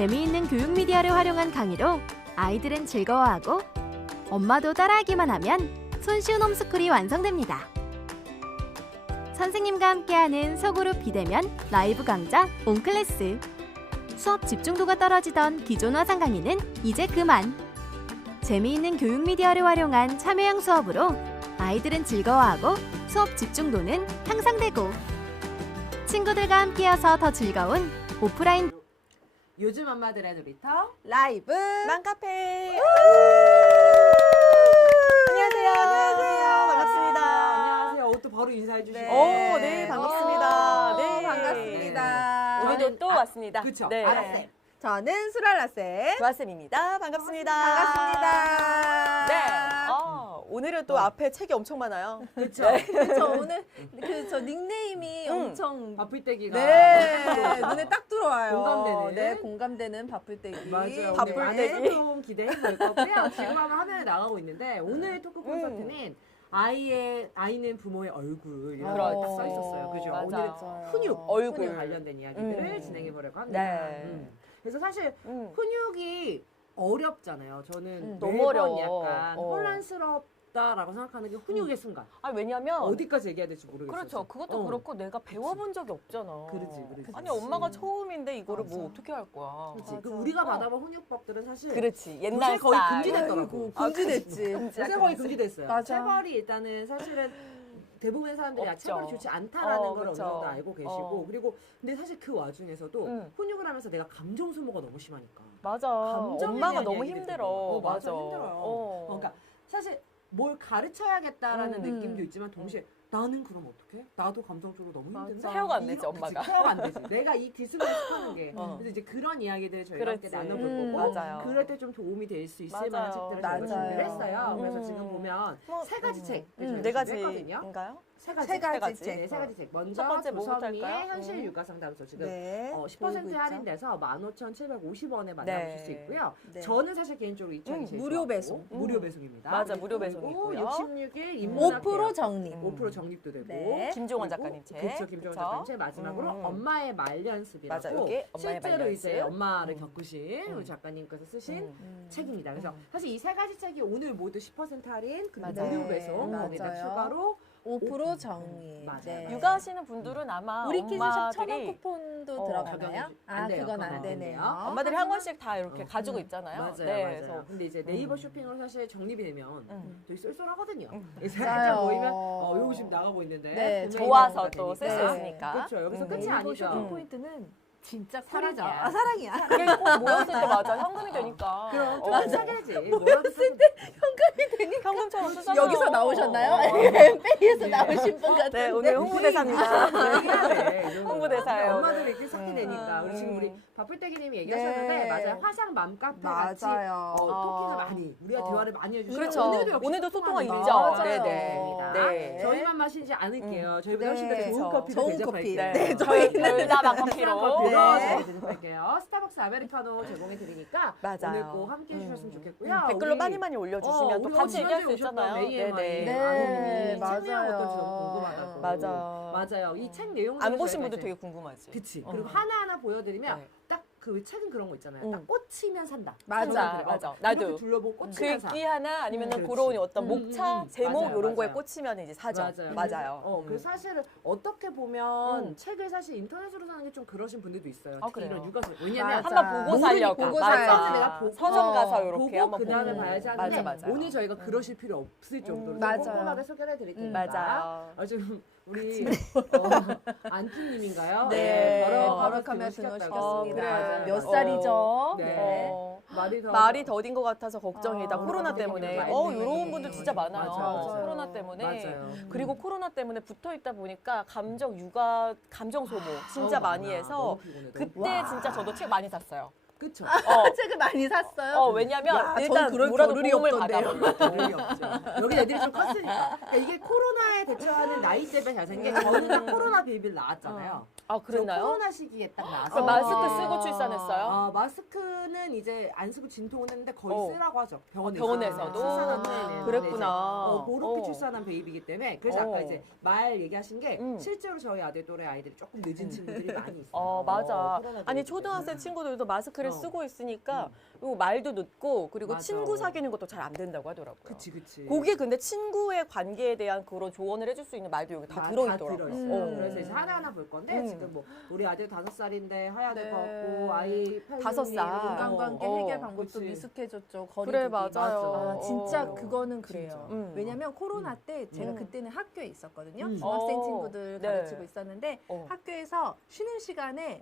재미있는 교육 미디어를 활용한 강의로 아이들은 즐거워하고 엄마도 따라하기만 하면 손쉬운 홈스쿨이 완성됩니다. 선생님과 함께하는 소그룹 비대면 라이브 강좌 온클래스. 수업 집중도가 떨어지던 기존 화상 강의는 이제 그만. 재미있는 교육 미디어를 활용한 참여형 수업으로 아이들은 즐거워하고 수업 집중도는 향상되고 친구들과 함께여서 더 즐거운 오프라인. 요즘 엄마들의 놀이터 라이브 맘카페. 안녕하세요. 안녕하세요. 반갑습니다. 안녕하세요. 또 바로 인사해 주시네요. 네, 반갑습니다. 네. 반갑습니다. 오늘도 또 왔습니다. 그쵸. 네. 아라쌤. 저는 수랄라쌤. 조아쌤입니다. 반갑습니다. 반갑습니다. 네. 오늘은 또 앞에 책이 엄청 많아요. 그렇죠. 저 오늘 저 닉네임이 엄청 바풀떼기가 네 눈에 딱 들어와요. 공감되는. 네, 공감되는 바풀떼기. 맞아요. 바풀떼기. 좀 기대해 볼 거고요. 지금 한번 화면에 나가고 있는데 오늘 토크 콘서트는 아이는 부모의 얼굴이라고 그렇지. 딱 써 있었어요. 그죠? 맞아. 오늘은 훈육, 얼굴. 훈육 관련된 이야기들을 진행해 보려고 합니다. 네. 그래서 사실 훈육이 어렵잖아요. 저는 너무 매번 어려워. 약간 혼란스럽다라고 생각하는 게 훈육의 순간. 왜냐면 어디까지 얘기해야 될지 모르겠어요. 그렇죠. 그것도 그렇고 내가 배워본 적이 없잖아. 그렇지. 아니 엄마가 처음인데 이거를 맞아. 뭐 어떻게 할 거야. 그렇지. 그 우리가 받아본 훈육법들은 사실 그렇지. 요새 옛날 거의 스타일. 금지됐더라고. 금지됐지. 요새 거의 금지됐어요. 맞아. 체벌이 일단은 사실은 대부분의 사람들이 없죠. 체벌이 좋지 않다라는 걸 어느 그쵸. 정도 알고 계시고 그리고 근데 사실 그 와중에서도 응. 훈육을 하면서 내가 감정 소모가 너무 심하니까 맞아. 감정에 엄마가 대한 너무 이야기들이 힘들어. 들어요. 맞아. 힘들어요. 그러니까 사실 뭘 가르쳐야겠다라는 느낌도 있지만 동시에 나는 그럼 어떡해? 나도 감정적으로 너무 힘든데 케어가 안 되지, 이거- 엄마가. 그치, 케어가 안 되지. 내가 이 기술을 습하는 게 어. 그래서 이제 그런 이야기들을 저희가 함께 그렇지. 나눠볼 거고 맞아요. 그럴 때 좀 도움이 될 수 있을 맞아요. 만한 책들을 저희가 맞아요. 준비를 했어요. 그래서 지금 보면 세 가지 책을 저희가 네 준비했거든요. 가지인가요? 세 가지 세 가지 네, 책. 세 가지 책. 첫 먼저 번째 뭐부터 조선미의 할까요? 현실 육아상담소 지금 네. 10% 보이고 있죠? 할인돼서 15,750원에 만나보실 네. 수 있고요. 네. 저는 사실 개인적으로 이 책이 제일 무료 좋았고, 배송. 무료 배송입니다. 맞아, 무료 배송이 그리고 있고요. 66일 인문학 5% 정리. 5% 적립도 되고 네. 김종원 작가님 책. 그렇죠. 김종원 그쵸? 작가님 책 마지막으로 엄마의 말연습이라고 맞아, 여기 엄마의 실제로 말연습. 이제 엄마를 겪으신 우리 작가님께서 쓰신 책입니다. 그래서 사실 이 세 가지 책이 오늘 모두 10% 할인 그리고 맞아요. 무료 배송 거기다 맞아요. 추가로 5% 정리. 맞아요. 네. 육아하시는 분들은 아마 우리 키즈샵 천원 엄마들이 쿠폰도 들어가나요? 적용이 아, 안 돼요. 그건 그건 안 안 되네요. 돼요. 엄마들이 한 권씩 다 이렇게 가지고 있잖아요. 맞아요, 네, 맞아요. 그래서 근데 이제 네이버 쇼핑으로 사실 적립이 되면 되게 쏠쏠하거든요. 그래서 맞아요. 살짝 보이면 요거 지금 나가고 있는데 네, 구매 좋아서 이용료가 또 쓸 수 되니까. 있으니까. 그렇죠. 여기서 끝이 네이버 아니죠. 쇼핑 포인트는 진짜 사랑이야. 쿨이죠. 아, 사랑이야. 그게 꼭 모였을 때 맞아. 현금이 되니까. 그럼 좀 맞아. 사야지. 뭐라도 사면 현금처럼 쓰잖아요. 여기서 나오셨나요? 어. 엠페이에서 나오신 분 같은데. 네, 오늘 홍보대사입니다. 얘기해야 돼. 이 정도는. 홍보대사예요, 엄마들이 오늘. 이렇게 삭게 되니까. 우리 지금 우리 바풀떼기님이 네. 얘기하셨는데 맞아요. 화상 맘카페 같이 맞아요. 토킹을 많이 우리가 대화를 많이 해주시고 그렇죠. 역시 오늘도 소통이 소통하는 있죠. 거. 맞아요. 네네. 네. 저희만 마시지 않을게요. 저희보다 네. 훨씬 더 좋은 그렇죠. 커피를 좋은 대접할게요. 커피. 네, 저희는 별다 맘커피로. 커피로 네. 저희 대접할게요. 스타벅스 아메리카노 제공해 드리니까 맞아요. 오늘 꼭 함께 해주셨으면 좋겠고요. 댓글로 우리 많이 많이 올려주시면 또 우리 같이 얘기할 수 지난주에 있잖아요. 오셨던 메이에마이 네네. 네, 책 내용 맞아요. 어떤지 너무 궁금하다고. 맞아요. 맞아요. 이 책 내용 안 보신 분들 되게 궁금하지. 그치. 그리고 하나하나 보여드리면 네. 딱 그 책은 그런 거 있잖아요. 딱 꽂히면 산다. 맞아, 저는 그래요. 맞아. 이렇게 나도. 둘러보고 꽂히면 사. 글귀 하나 아니면 그렇지. 그런 어떤 목차, 제목 맞아요, 이런 거에 맞아요. 꽂히면 이제 사죠. 맞아요. 맞아요. 그래서 사실은 어떻게 보면 책을 사실 인터넷으로 사는 게 좀 그러신 분들도 있어요. 아, 특히 그래요? 이런 육아서. 왜냐면 맞아. 한번 보고 살려고. 보고 맞아. 사야지. 내가 보고 서점 가서 이렇게 보고 한번 그다음에 보고. 봐야지 하는데 맞아. 오늘 저희가 그러실 필요 없을 정도로 맞아요. 꼼꼼하게 소개를 해드릴 테니까. 맞아요. 지금 우리 안티님인가요? 네, 바로 바로카메라 등을 등을 그래. 몇 맞아요. 살이죠? 네. 어, 말이 말이 더딘 것 같아서 걱정이다. 아, 코로나 그런 때문에. 분들이 많네. 이런 분들 진짜 많아요. 맞아요. 코로나 때문에. 맞아요. 그리고 코로나 때문에 붙어 있다 보니까 감정 소모 진짜 많이 해서 그때 진짜 저도 책 많이 샀어요. 그쵸. 책을 많이 샀어요? 왜냐면 야, 일단 전 그럴 뭐라도 겨를이 도움을 없던데요. 받아보려고. 그럴 리 없죠. 여기 애들이 좀 컸으니까. 그러니까 이게 코로나에 대처하는 나이대별 잘생긴 게 저는 딱 코로나 베이비를 낳았잖아요. 아, 저 그랬나요? 코로나 시기에 딱 나왔어요. 그럼 마스크 쓰고 출산했어요? 마스크는 이제 안 쓰고 진통은 했는데 거의 어. 쓰라고 하죠. 병원에서도? 출산한 후에는. 그랬구나. 그렇게 어. 출산한 베이비이기 때문에 그래서 아까 이제 말 얘기하신 게 실제로 저희 아들 또래 아이들이 조금 늦은 친구들이 많이 있어요. 맞아. 코로나 아니 베이비 초등학생 때문에. 친구들도 마스크를 글을 쓰고 있으니까 그리고 말도 늦고 그리고 맞아. 친구 사귀는 것도 잘 안 된다고 하더라고요. 그치. 거기에 근데 친구의 관계에 대한 그런 조언을 해줄 수 있는 말도 여기 다 들어있더라고요. 들어있어요. 그래서 이제 하나하나 볼 건데 지금 뭐 우리 아들 5살인데 해야 될 것 같고 아이 5살. 인간관계 해결 방법도 그치. 미숙해졌죠. 거리 그래, 두기. 맞아요. 아, 진짜 어. 그거는 그래요. 진짜. 왜냐면 코로나 때 제가 음. 그때는 학교에 있었거든요. 음. 중학생 어, 친구들 네. 가르치고 있었는데 어. 학교에서 쉬는 시간에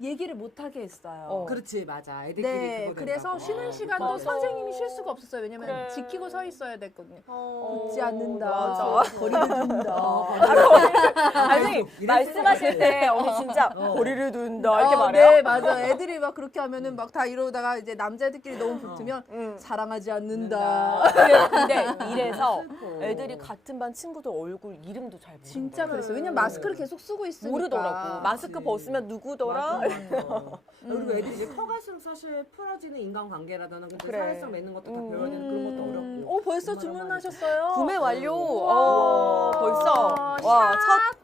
얘기를 못 하게 했어요. 그렇지 맞아. 애들끼리 네, 그거 그래서 된다고. 쉬는 시간도 맞아. 선생님이 쉴 수가 없었어요. 왜냐면 그래. 지키고 서 있어야 됐거든요. 어, 웃지 않는다. 맞아. 거리를 둔다. 아니 말씀하실 때 언니 진짜 거리를 둔다 이렇게 어, 말해요? 네, 맞아. 애들이 막 그렇게 하면은 막 다 이러다가 이제 남자애들끼리 너무 붙으면 사랑하지 않는다. 근데 이래서 슬퍼. 애들이 같은 반 친구들 얼굴 이름도 잘 모르는 진짜 거예요. 그랬어요. 왜냐면 마스크를 계속 쓰고 있으니까. 모르더라고. 마스크 그치. 벗으면 누구더라? 맞아. 그리고 애들이 이제 커갈수록 사실 풀어지는 인간관계라든가 근데 그래. 사회성 맺는 것도 다 배워야 되는 그런 것도 어렵고. 벌써 얼마나 주문하셨어요? 구매 완료. 우와. 벌써 샵 와,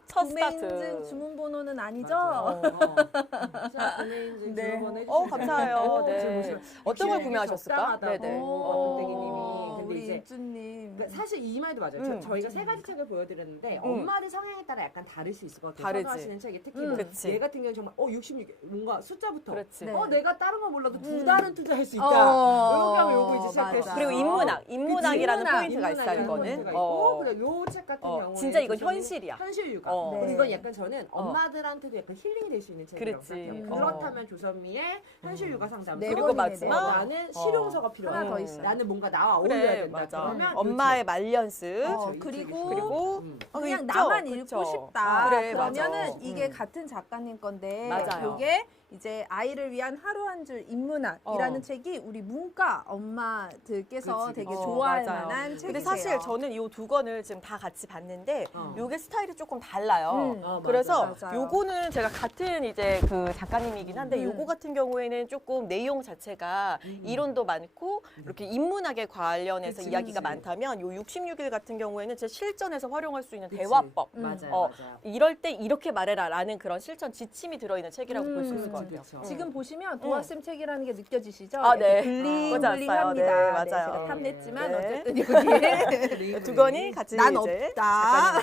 첫 구매 인증 스타트. 주문 번호는 아니죠? 자, 구매 인증 네. 주문 해주시면 감사해요. 네. 지금 보시면 어떤 걸 이게 구매하셨을까? 적당하다고 네네. 박근태기님이. 근데 우리 이제 인주님. 그러니까 사실 이 말도 맞아요. 저희가 세 가지 책을 보여드렸는데 엄마들 성향에 따라 약간 다를 수 있을 것 같아요. 다르지. 선호하시는 책이 특히 뭐 그치. 얘 같은 경우는 정말 66 뭔가 숫자부터 그렇지. 네. 내가 다른 건 몰라도 두 달은 투자할 수 있다. 어, 이렇게 하면 요거 이제 시작됐어. 맞아. 그리고 인문학이라는 인문학. 포인트가 있어요, 이거는. 포인트가 있고 그리고 요 책 같은 경우는 진짜 이건 현실이야. 현실 육아. 어. 그리고 네. 이건 약간 저는 엄마들한테도 약간 힐링이 될 수 있는 책이라고 그렇지. 생각해요. 어. 그렇다면 조선미의 현실 육아 상담소. 네 그리고 권이네, 마지막 네 권. 나는 실용서가 필요해. 하나 더 있어요. 나는 뭔가 나와 어울려야 그래, 된다. 맞아. 그러면 엄마의 말년습. 그렇죠. 그리고 그리고 그냥 있죠? 나만 그쵸? 읽고 싶다. 그래, 그러면은 맞아. 이게 같은 작가님 건데 맞아요. 이게 이제 아이를 위한 하루 한 줄 인문학이라는 책이 우리 문과 엄마들께서 그치, 되게 그치. 좋아할 맞아요. 만한 책이세요. 근데 사실 저는 이 두 권을 지금 다 같이 봤는데 어. 요게 스타일이 조금 달라요. 맞아요. 그래서 맞아요. 요거는 제가 같은 이제 그 작가님이긴 한데 요거 같은 경우에는 조금 내용 자체가 이론도 많고 이렇게 인문학에 관련해서 그치, 이야기가 그치. 많다면 요 66일 같은 경우에는 제 실전에서 활용할 수 있는 그치. 대화법. 맞아요. 어, 맞아요. 이럴 때 이렇게 말해라라는 그런 실전 지침이 들어있는 책이라고 볼 수 있을 것 그치, 같아요. 그치. 지금 보시면 도화쌤 책이라는 게 느껴지시죠? 아, 네. 블링블링합니다. 네, 맞아요. 제가 탐냈지만 네. 어쨌든 여기에 두 권이 같이 난 이제 없다.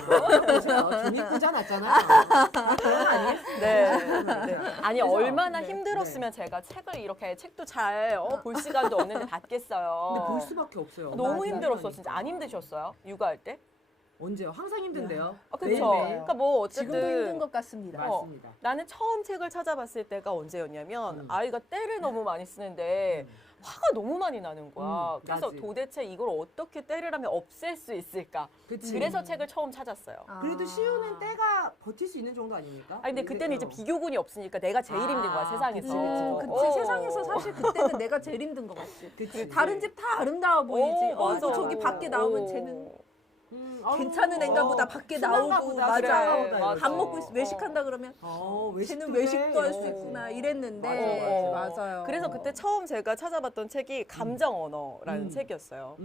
종이 꽂아놨잖아. 네. 네. 아니 그래서, 얼마나 네, 힘들었으면 제가 책을 이렇게 책도 잘 볼 시간도 없는데 받겠어요. 근데 볼 수밖에 없어요. 너무 맞아. 힘들었어 진짜. 안 힘드셨어요? 육아할 때? 언제요? 항상 힘든데요. 아, 그렇죠. 매일매일. 그러니까 뭐 어쨌든 지금도 힘든 것 같습니다. 맞습니다. 나는 처음 책을 찾아봤을 때가 언제였냐면 아이가 때를 너무 많이 쓰는데 화가 너무 많이 나는 거야. 그래서 나지. 도대체 이걸 어떻게 때를 하면 없앨 수 있을까? 그치. 그래서 책을 처음 찾았어요. 그래도 시우는 때가 버틸 수 있는 정도 아닙니까? 아니 근데 그때는 이제 비교군이 없으니까 내가 제일 힘든 거야 세상에서. 그치, 세상에서 사실 그때는 내가 제일 힘든 것 같지. 그치. 다른 집 다 아름다워 보이지. 맞아. 저기 밖에 나오면 쟤는 괜찮은 애인가 보다 밖에 순한가 나오고 보다. 맞아. 그래, 맞아. 밥 먹고 외식한다 그러면 쟤는 외식도 할 수 있구나 이랬는데 맞아요. 그래서 그때 처음 제가 찾아봤던 책이 감정 언어라는 책이었어요.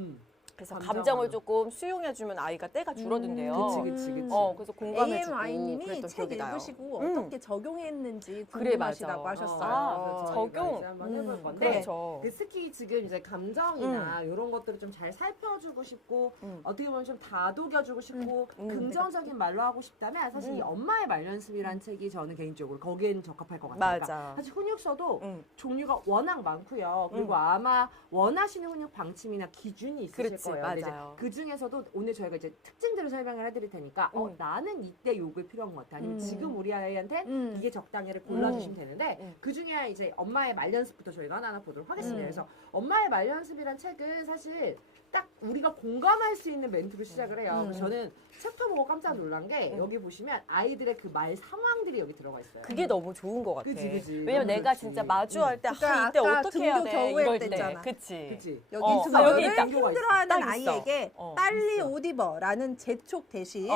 그래서 감정 감정을 언어. 조금 수용해주면 아이가 때가 줄어든대요. 그치. 그래서 공감해주고 AMI님이 그랬던 책 기억이 나요. 읽으시고 어떻게 적용했는지 그래, 궁금하시다고 맞아. 하셨어요. 적용. 한번 해볼 건데 그렇죠. 특히 지금 이제 감정이나 이런 것들을 좀 잘 살펴주고 싶고 어떻게 보면 좀 다독여주고 싶고 긍정적인 말로 하고 싶다면 사실 이 엄마의 말연습이라는 책이 저는 개인적으로 거기에는 적합할 것 같아요. 맞아. 그러니까 사실 훈육서도 종류가 워낙 많고요. 그리고 음. 아마 원하시는 훈육 방침이나 기준이 있으실 그렇지, 거예요. 근데 이제 맞아요. 그 중에서도 오늘 저희가 이제 특징들을 설명을 해드릴 테니까 나는 이때 요게 필요한 것 같아. 아니면 지금 우리 아이한테 이게 적당히를 골라주시면 되는데 그 중에 이제 엄마의 말연습부터 저희가 하나하나 보도록 하겠습니다. 그래서 엄마의 말연습이란 책은 사실 딱 우리가 공감할 수 있는 멘트로 시작을 해요. 그래서 저는 챕터 보고 깜짝 놀란 게 여기 보시면 아이들의 그 말 상황들이 여기 들어가 있어요. 그게 너무 좋은 것 같아. 그치. 왜냐면 너무 내가 좋지. 진짜 마주할 때 그러니까 이때 아까 어떻게 해야 등교 돼 겨우에 이럴 때. 때잖아. 그치. 그치. 여기 어. 등교를 여기 있다. 힘들어하는 딱 있어. 아이에게 빨리 옷 입어라는 재촉 대신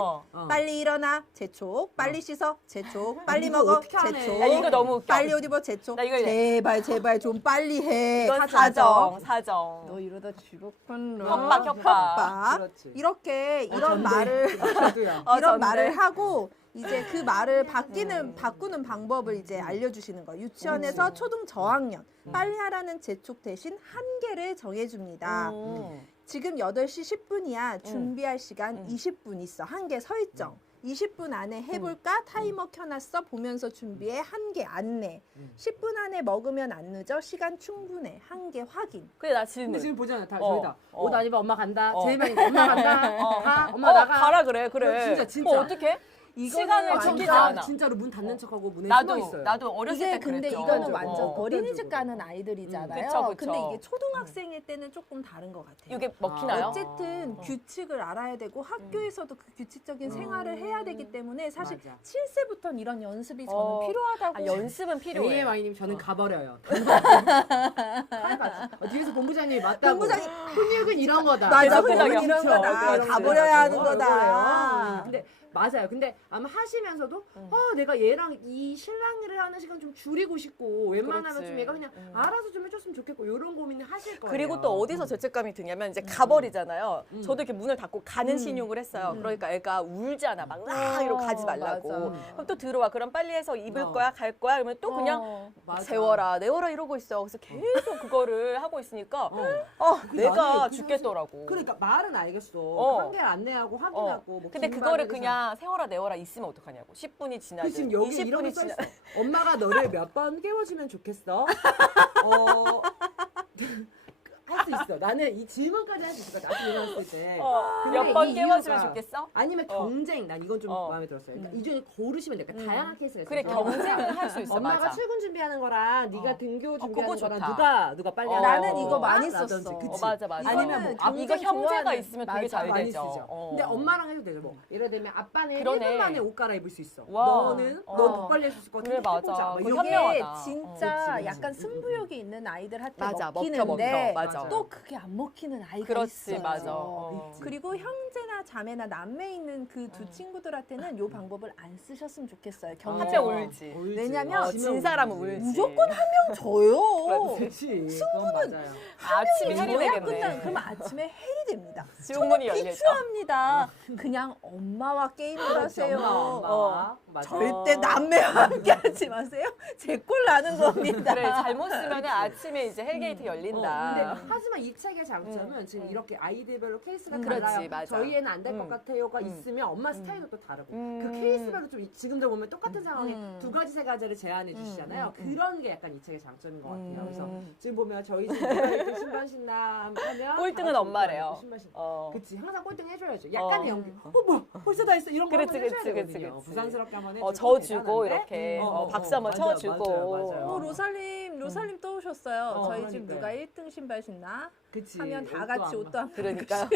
빨리 일어나 재촉, 빨리 씻어 재촉, 빨리 이거 먹어 어떻게 하네. 재촉, 야, 이거 너무 웃겨. 빨리 옷 입어 재촉. 나 이거 제발 좀 빨리 해. 이건 사정. 사정. 너 이러다 죽었군. 협박. 그렇지. 이렇게 이런 말을 저도요. 이런 말을 하고 이제 그 말을 바꾸는 방법을 이제 알려주시는 거예요. 유치원에서 초등 저학년 빨리 하라는 재촉 대신 한계를 정해줍니다. 지금 8시 10분이야. 준비할 시간 20분 있어. 한계 설정. 20분 안에 해볼까? 타이머 켜놨어. 보면서 준비해. 한계 안내. 10분 안에 먹으면 안 늦어. 시간 충분해. 한계 확인. 그래 나 근데 질문. 지금 보잖아. 다 어, 저기다. 어. 옷 안 입어 엄마 간다. 어. 제일 많이 엄마 간다. 가 엄마 나가. 가라 그래. 진짜. 어떻게? 이거는 시간을 완전- 지키지 않아. 진짜로 문 닫는 척하고 문에 숨어 있어요. 나도 어렸을 때 이게 근데 그랬죠. 이거는 완전 어. 어린이집 가는 아이들이잖아요. 그쵸. 근데 이게 초등학생일 때는 조금 다른 것 같아요. 이게 먹히나요? 어쨌든 규칙을 알아야 되고 학교에서도 그 규칙적인 생활을 해야 되기 때문에 사실 맞아. 7세부터는 이런 연습이 저는 어. 필요하다고. 연습은 필요해. AMI님 저는 가버려요. 뒤에서 본부장님이 맞다고. 본부장님. 훈육은 이런 거다. 맞아, 그죠, 그건 그죠. 이런 그렇죠. 거다. 그렇죠. 가버려야 하는 그래요. 거다. 근데 맞아요. 근데 아마 하시면서도 내가 얘랑 이 신랑이를 하는 시간 좀 줄이고 싶고 웬만하면 그렇지. 좀 얘가 그냥 알아서 좀 해줬으면 좋겠고 이런 고민을 하실 거예요. 그리고 또 어디서 죄책감이 드냐면 이제 가버리잖아요. 저도 이렇게 문을 닫고 가는 신용을 했어요. 그러니까 애가 울잖아. 막 이러고 가지 말라고. 맞아. 그럼 또 들어와. 그럼 빨리 해서 입을 거야, 갈 거야. 그러면 또 그냥 맞아. 재워라, 내워라 이러고 있어. 그래서 계속 그거를 하고 있으니까 나는 내가 이렇게 죽겠더라고. 그러니까 말은 알겠어. 어. 한계를 안내하고 확인하고. 뭐 근데 긴 그거를 말을 그냥 세워라 내워라 있으면 어떡하냐고. 10분이 지나든 지금 여기 이런 20분이 거 써있어. 지나. 엄마가 너를 몇 번 깨워주면 좋겠어? 할 수 있어. 나는 이 질문까지 할 수 있을 것 같아. 아침에 일어났을 때. 근데 몇 번 이 깨워주면 이유가 좋겠어? 아니면 경쟁. 난 이건 좀 어. 마음에 들었어요. 그러니까 이 중에 고르시면 돼. 그러니까 다양한 케이스가 있어요. 그래 경쟁은 할 수 있어. 엄마가 맞아. 출근 준비하는 거랑 네가 등교 준비하는 그거 거랑 좋다. 누가 빨리 어. 하나 나는 이거 많이 라든지. 썼어. 그치? 맞아. 아니면 뭐 이거는 이거 경쟁 형제가 좋아하는- 있으면 되게 맞아. 잘 많이 되죠. 쓰죠. 근데 엄마랑 해도 되죠. 뭐 예를 들면 아빠는 그러네. 1분 만에 옷 갈아입을 수 있어. 와. 너는 어. 너 더 빨리 할 수 있을 것 같은데 그래, 맞아. 해보자. 뭐 그게 이런 이게 현명하다. 진짜 그치. 약간 승부욕이 있는 아이들한테 맞아. 먹히는데 먹혀. 맞아. 또 그게 안 먹히는 아이가 그렇지, 있어요. 맞아. 그리고 형제나 자매나 남매 있는 그 두 친구들한테는 이 방법을 안 쓰셨으면 좋겠어요. 한명 경쟁. 울지. 왜냐면 진 사람은 울지. 무조건 저요. 그렇지. 승부는 맞아요. 아침에 해리 저야 되겠네. 끝나는 그러면 아침에 헬이 됩니다. 지옥문이 열려 있다. 비추합니다. 그냥 엄마와 게임을 하세요. 엄마. 맞아. 절대 남매와 함께 하지 마세요. 제 꼴 나는 겁니다. 그래 잘못 쓰면 아침에 이제 헬게이트 열린다. 근데 하지만 이 책의 장점은 지금 이렇게 아이들별로 케이스가 그렇지, 달라요. 맞아. 저희 애는 안 될 것 같아요가 있으면 엄마 스타일도 또 다르고 그 케이스별로 좀 지금도 보면 똑같은 상황에 두 가지 세 가지를 제안해 주시잖아요. 그런 게 약간 이 책의 장점인 것 같아요. 그래서 지금 보면 저희 집 누가 1등 신발신남 하면 꼴등은 다 같이 엄마래요. 신발신남. 그치 항상 꼴등 해줘야죠. 약간의 어. 연기. 뭐야 벌써 다 했어 이런 거 그렇지, 한번 해줘야 그렇지, 되거든요. 그렇지. 부산스럽게 한번 해주고 져주고 대단한데? 이렇게 박수 한번 맞아요, 쳐주고. 맞아요. 로살님 떠오셨어요. 저희 집 그러니까요. 누가 1등 신발 신나? 그치. 하면 다 옷도 같이 안 옷도 안 그러니까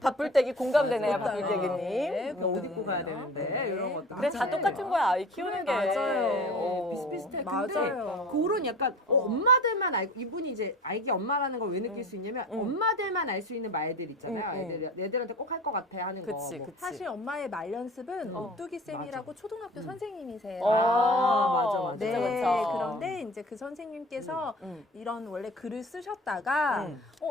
바쁠때기 공감되네요, 맞아. 바쁠때기님. 네, 그럼 옷 입고 가야 되는데 네. 이런 것도 그래 다 똑같은 거야, 아이 키우는 게. 맞아요. 비슷비슷해. 근데 맞아요. 그런 약간 엄마들만 알고 이분이 이제 아이기 엄마라는 걸 왜 느낄 수 있냐면 엄마들만 알 수 있는 말들 있잖아요. 애들한테 꼭 할 것 같아 하는 거. 그치, 뭐. 그치. 사실 엄마의 말 연습은 오뚜기 쌤이라고 초등학교 선생님이세요. 맞아. 네, 그쵸. 그런데 이제 그 선생님께서 음. 이런 원래 글을 쓰셨다가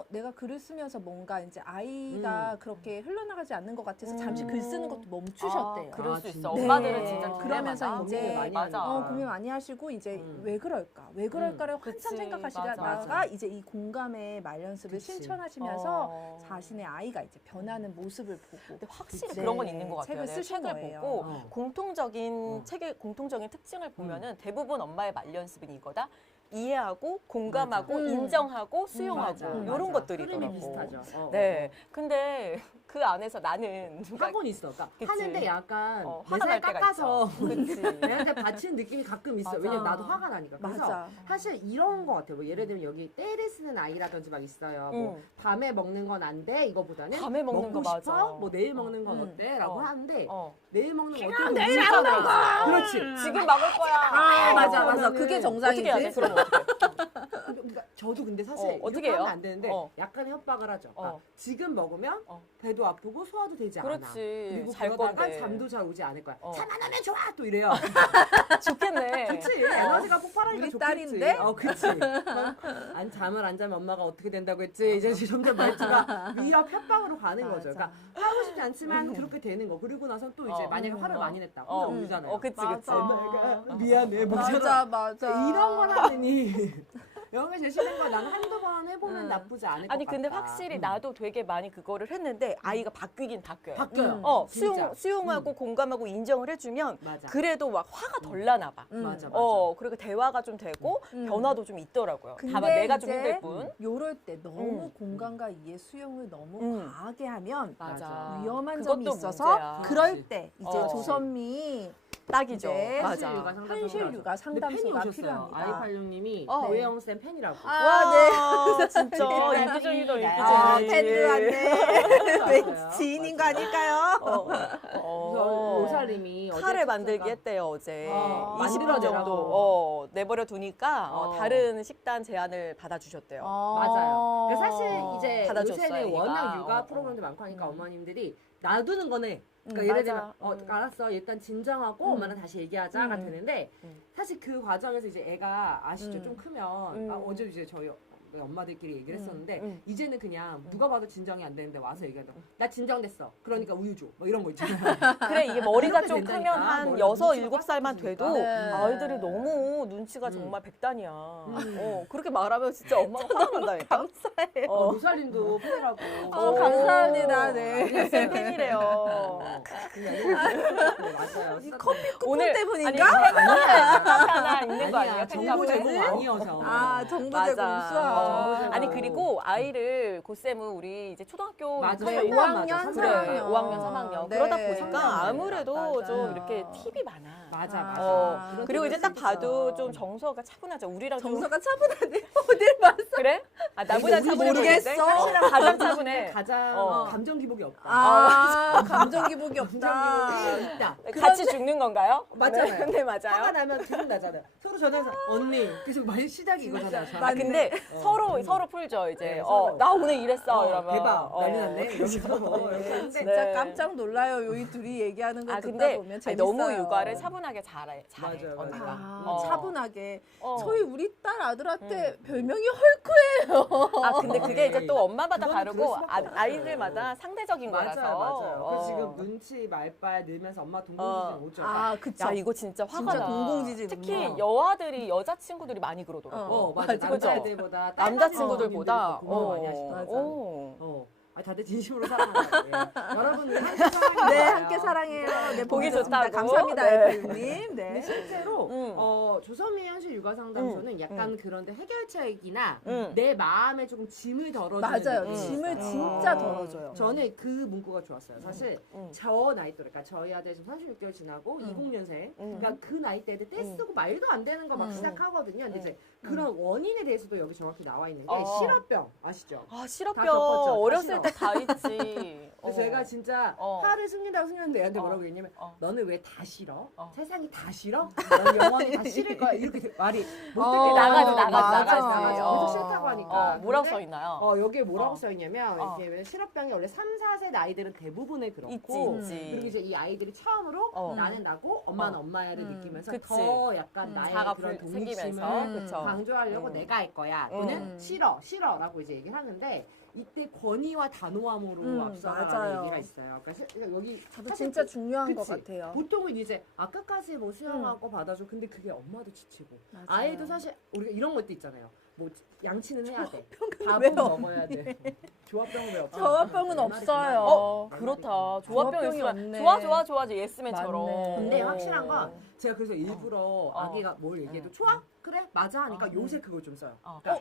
내가 글을 쓰면서 뭔가 이제 아이가 그렇게 흘러나가지 않는 것 같아서 잠시 글 쓰는 것도 멈추셨대요. 그럴 수 진짜? 있어. 네. 엄마들은 진짜 그러면서 딜레마다. 이제 많이 맞아. 하니까. 고민 많이 하시고 이제 왜 그럴까를 한참 그치, 생각하시다가 맞아. 이제 이 공감의 말 연습을 그치. 실천하시면서 자신의 아이가 이제 변하는 모습을 보고 근데 확실히 네, 그런 건 있는 것 같아요. 책을 내가 쓰신 책을 거예요. 보고 어. 공통적인 책의 공통적인 특징을 보면은 대부분 엄마의 말 연습은 이거다. 이해하고 공감하고 맞아. 인정하고 수용하고 맞아. 이런 맞아. 것들이더라고. 흐름이 비슷하죠. 네. 근데 그 안에서 나는 하곤 있어. 그러니까 그치. 하는데 약간 화가 매살 날 때가 깎아서 있어. 그치. 애한테 바치는 느낌이 가끔 있어. 맞아. 왜냐면 나도 화가 나니까. 그래서 맞아. 사실 이런 거 같아요. 뭐 예를 들면 여기 떼를 쓰는 아이라든지 막 있어요. 뭐 밤에 먹는 건 안 돼. 이거보다는 밤에 먹는 먹고 거 싶어? 맞아. 뭐 내일 먹는 건 어때?라고 어. 하는데 어. 내일 먹는 거 어때? 내일 먹는 거! 그렇지. 지금 먹을 거야. 아, 맞아. 그러면은 그게 어떻게 정상이지. 해야 돼? 그럼 어떻게? 그러니까 저도 근데 사실 어떻게 이렇게 하면 해요? 안 되는데 어. 약간의 협박을 하죠. 그러니까 어. 지금 먹으면 어. 배도 배도 아프고 소화도 되지 않아. 그렇지. 그리고 잘 그러다가 건데. 잠도 잘 오지 않을 거야. 어. 잠 안 오면 좋아 또 이래요. 좋겠네. 그치 에너지가 폭발하니까 우리 좋겠지. 딸인데? 그치. 잠을 안 자면 엄마가 어떻게 된다고 했지. 이제 점점 말투가 위협 협박으로 가는 거죠. 그러니까 하고 싶지 않지만 그렇게 되는 거. 그리고 나서 또 이제 만약에 화를 많이 냈다. 혼자 울잖아요. 그치. 내가 미안해. 맞아. 이런 걸 하느니 영어 제시는 거 난 한두 번 해보면 나쁘지 않을 것 같다. 아니 근데 확실히 나도 되게 많이 그거를 했는데 아이가 바뀌긴 바뀌어요. 바뀌어요. 진짜. 수용하고 공감하고 인정을 해주면 맞아. 그래도 막 화가 덜 나나 봐. 맞아. 그리고 대화가 좀 되고 변화도 좀 있더라고요. 다만 근데 내가 좀 이제 힘들 뿐. 요럴 때 너무 공감과 이해 수용을 너무 과하게 하면 맞아. 위험한 점이 그것도 있어서 문제야. 그럴 때 이제 어. 조선미 딱이죠. 이제 맞아. 현실 육아 상담소가 필요합니다. 아이팔룡님이 어. 노혜영 쌤 팬이라고. 와, 네. 진짜 인기적이다, 아, 인기적이지. 팬들 왔네. 왠지 지인인 거 아닐까요? 오살님이 칼을 만들기 했대요 어제. 어, 20분 만들어내라고. 정도 내버려 두니까 다른 식단 제안을 받아주셨대요. 맞아요. 그러니까 사실 이제 받아줬어요, 요새는 얘가. 워낙 육아 어, 프로그램도 많고 하니까 어머님들이 놔두는 거네. 그러니까 예를 들면 알았어 일단 진정하고 엄마랑 다시 얘기하자가 되는데 사실 그 과정에서 이제 애가 아시죠 좀 크면 어제 이제 저희 엄마들끼리 얘기를 했었는데 이제는 그냥 누가 봐도 진정이 안 되는데 와서 얘기하다 나 진정됐어 그러니까 우유 줘 뭐 이런 거 있잖아요. 그래 이게 머리가 그렇게 좀 된다니까. 크면 한 머리가 6, 눈치가 7살만 빡빡해지니까. 돼도 네. 아이들이 너무 눈치가 정말 백단이야. 그렇게 말하면 진짜 엄마가 화가 난다니까. 감사해요. 노살님도 팬이라고. 감사합니다. 네. 쌤 팬이래요. 맞아요. 이 커피 쿠폰 오늘 때문인가? 하나 있는 거 아니에요? 아니야 정보 제공 아니어서. 아, 정보 제공 맞아. 우수하. 아니 그리고 아이를 고쌤은 우리 이제 초등학교 맞아. 네, 3학년, 5학년, 맞아. 그래 3학년. 5학년 3학년 네. 그러다 보니까 3학년. 아무래도 맞아요. 좀 이렇게 팁이 많아. 맞아 맞아. 아, 그런 그리고 팁을 이제 딱 쓰겠어. 봐도 좀 정서가 차분하죠. 우리랑 좀 정서가 차분하네. 어딜 봤어? 그래? 아 나보다 우리 차분해 모르겠어. 보이는데? 사실은 가장 차분해. 가장 감정 기복이 없다. 아, 감정 기복이 감정 없다. 기복이 있다. 같이 죽는 건가요? 맞잖아요. 네, 화가 맞아요. 나면 기분 나잖아요. 서로 전화해서 언니 계속 말 시작이 이거잖아요. 아 근데 서로 풀죠 이제. 네, 서로. 나 오늘 이랬어 이러면. 대박 난리 어. 났네. 이러면서 이렇게 진짜 네. 깜짝 놀라요. 요이 둘이 얘기하는 거 아 듣다 근데 보면 아니, 재밌어요. 너무 육아를 차분하게 잘해. 맞아요, 맞아요. 언니가. 아, 차분하게. 어. 저희 우리 딸 아들한테 별명이 아 근데 그게 이제 또 엄마마다 그거는 다르고 그럴 수밖에 없어요. 아이들마다 상대적인 맞아요, 거라서. 맞아요. 그래서 어. 지금 눈치 말빨 늘면서 엄마 동공지진 오죠. 아, 그쵸. 야 이거 진짜 화가 진짜 나. 동공지진. 특히 여아들이 여자친구들이 많이 그러더라고. 맞아. 맞아. 남자애들보다 남자친구들보다 공감 많이 하시더라고요. 맞아. 다들 진심으로 사랑하는 여러분 함께 사랑해요. 네, 함께 사랑해요. 네, 보기 좋습니다. 좋다고. 감사합니다, 네. 애플님. 근데 네. 실제로 조선미 현실 육아 상담소는 약간 그런데 해결책이나 내 마음에 조금 짐을 덜어주는 맞아요. 느낌이 짐을 있어요. 진짜 덜어줘요. 저는 그 문구가 좋았어요. 사실 저 나이 또 그러니까 저희 아들 지금 36개월 지나고 20년생. 그러니까 그 나이 때들 떼쓰고 말도 안 되는 거 막 시작하거든요. 근데 이제 그런 원인에 대해서도 여기 정확히 나와 있는 게 실업병 아시죠? 아 다 실업병 겪었죠. 어렸을 다 때 다 있지. 그래서 제가 진짜 화를 숨긴다고 숨겼는데 얘한테 뭐라고 했냐면 너는 왜 다 싫어? 세상이 다 싫어? 넌 영원히 다 싫을 거야. 이렇게 말이 못 듣게 나가지. 계속 싫다고 하니까. 뭐라고 근데 써 있나요? 여기에 뭐라고 써 있냐면 이렇게 실업병이 원래 3, 4세 아이들은 대부분을 그렇고 있지. 그리고 이제 이 아이들이 처음으로 나는 나고 엄마는 엄마야를 느끼면서 그치. 더 약간 나의 자가 그런 생기면서 독립심을 그쵸. 강조하려고 내가 할 거야 또는 싫어라고 이제 얘기를 하는데 이때 권위와 단호함으로 앞서가는 맞아요. 얘기가 있어요. 그러니까 여기 저도 사실 진짜 중요한 것 그치. 같아요. 보통은 이제 아까까지 뭐 수영하고 받아줘. 근데 그게 엄마도 지치고 맞아요. 아이도 사실 우리가 이런 것도 있잖아요. 뭐 양치는 해야 돼. 왜 밥은 먹어야 돼. 조합병은 왜 없어? 조합병은 내 말이 없어요. 그 말이야. 그렇다. 조합병이 조합병이 없네. 있으면 좋아 예스맨처럼. 맞네. 근데 확실한 건 제가 그래서 일부러 아기가 뭘 얘기해도 좋아? 그래? 맞아? 하니까 요새 그걸 좀 써요.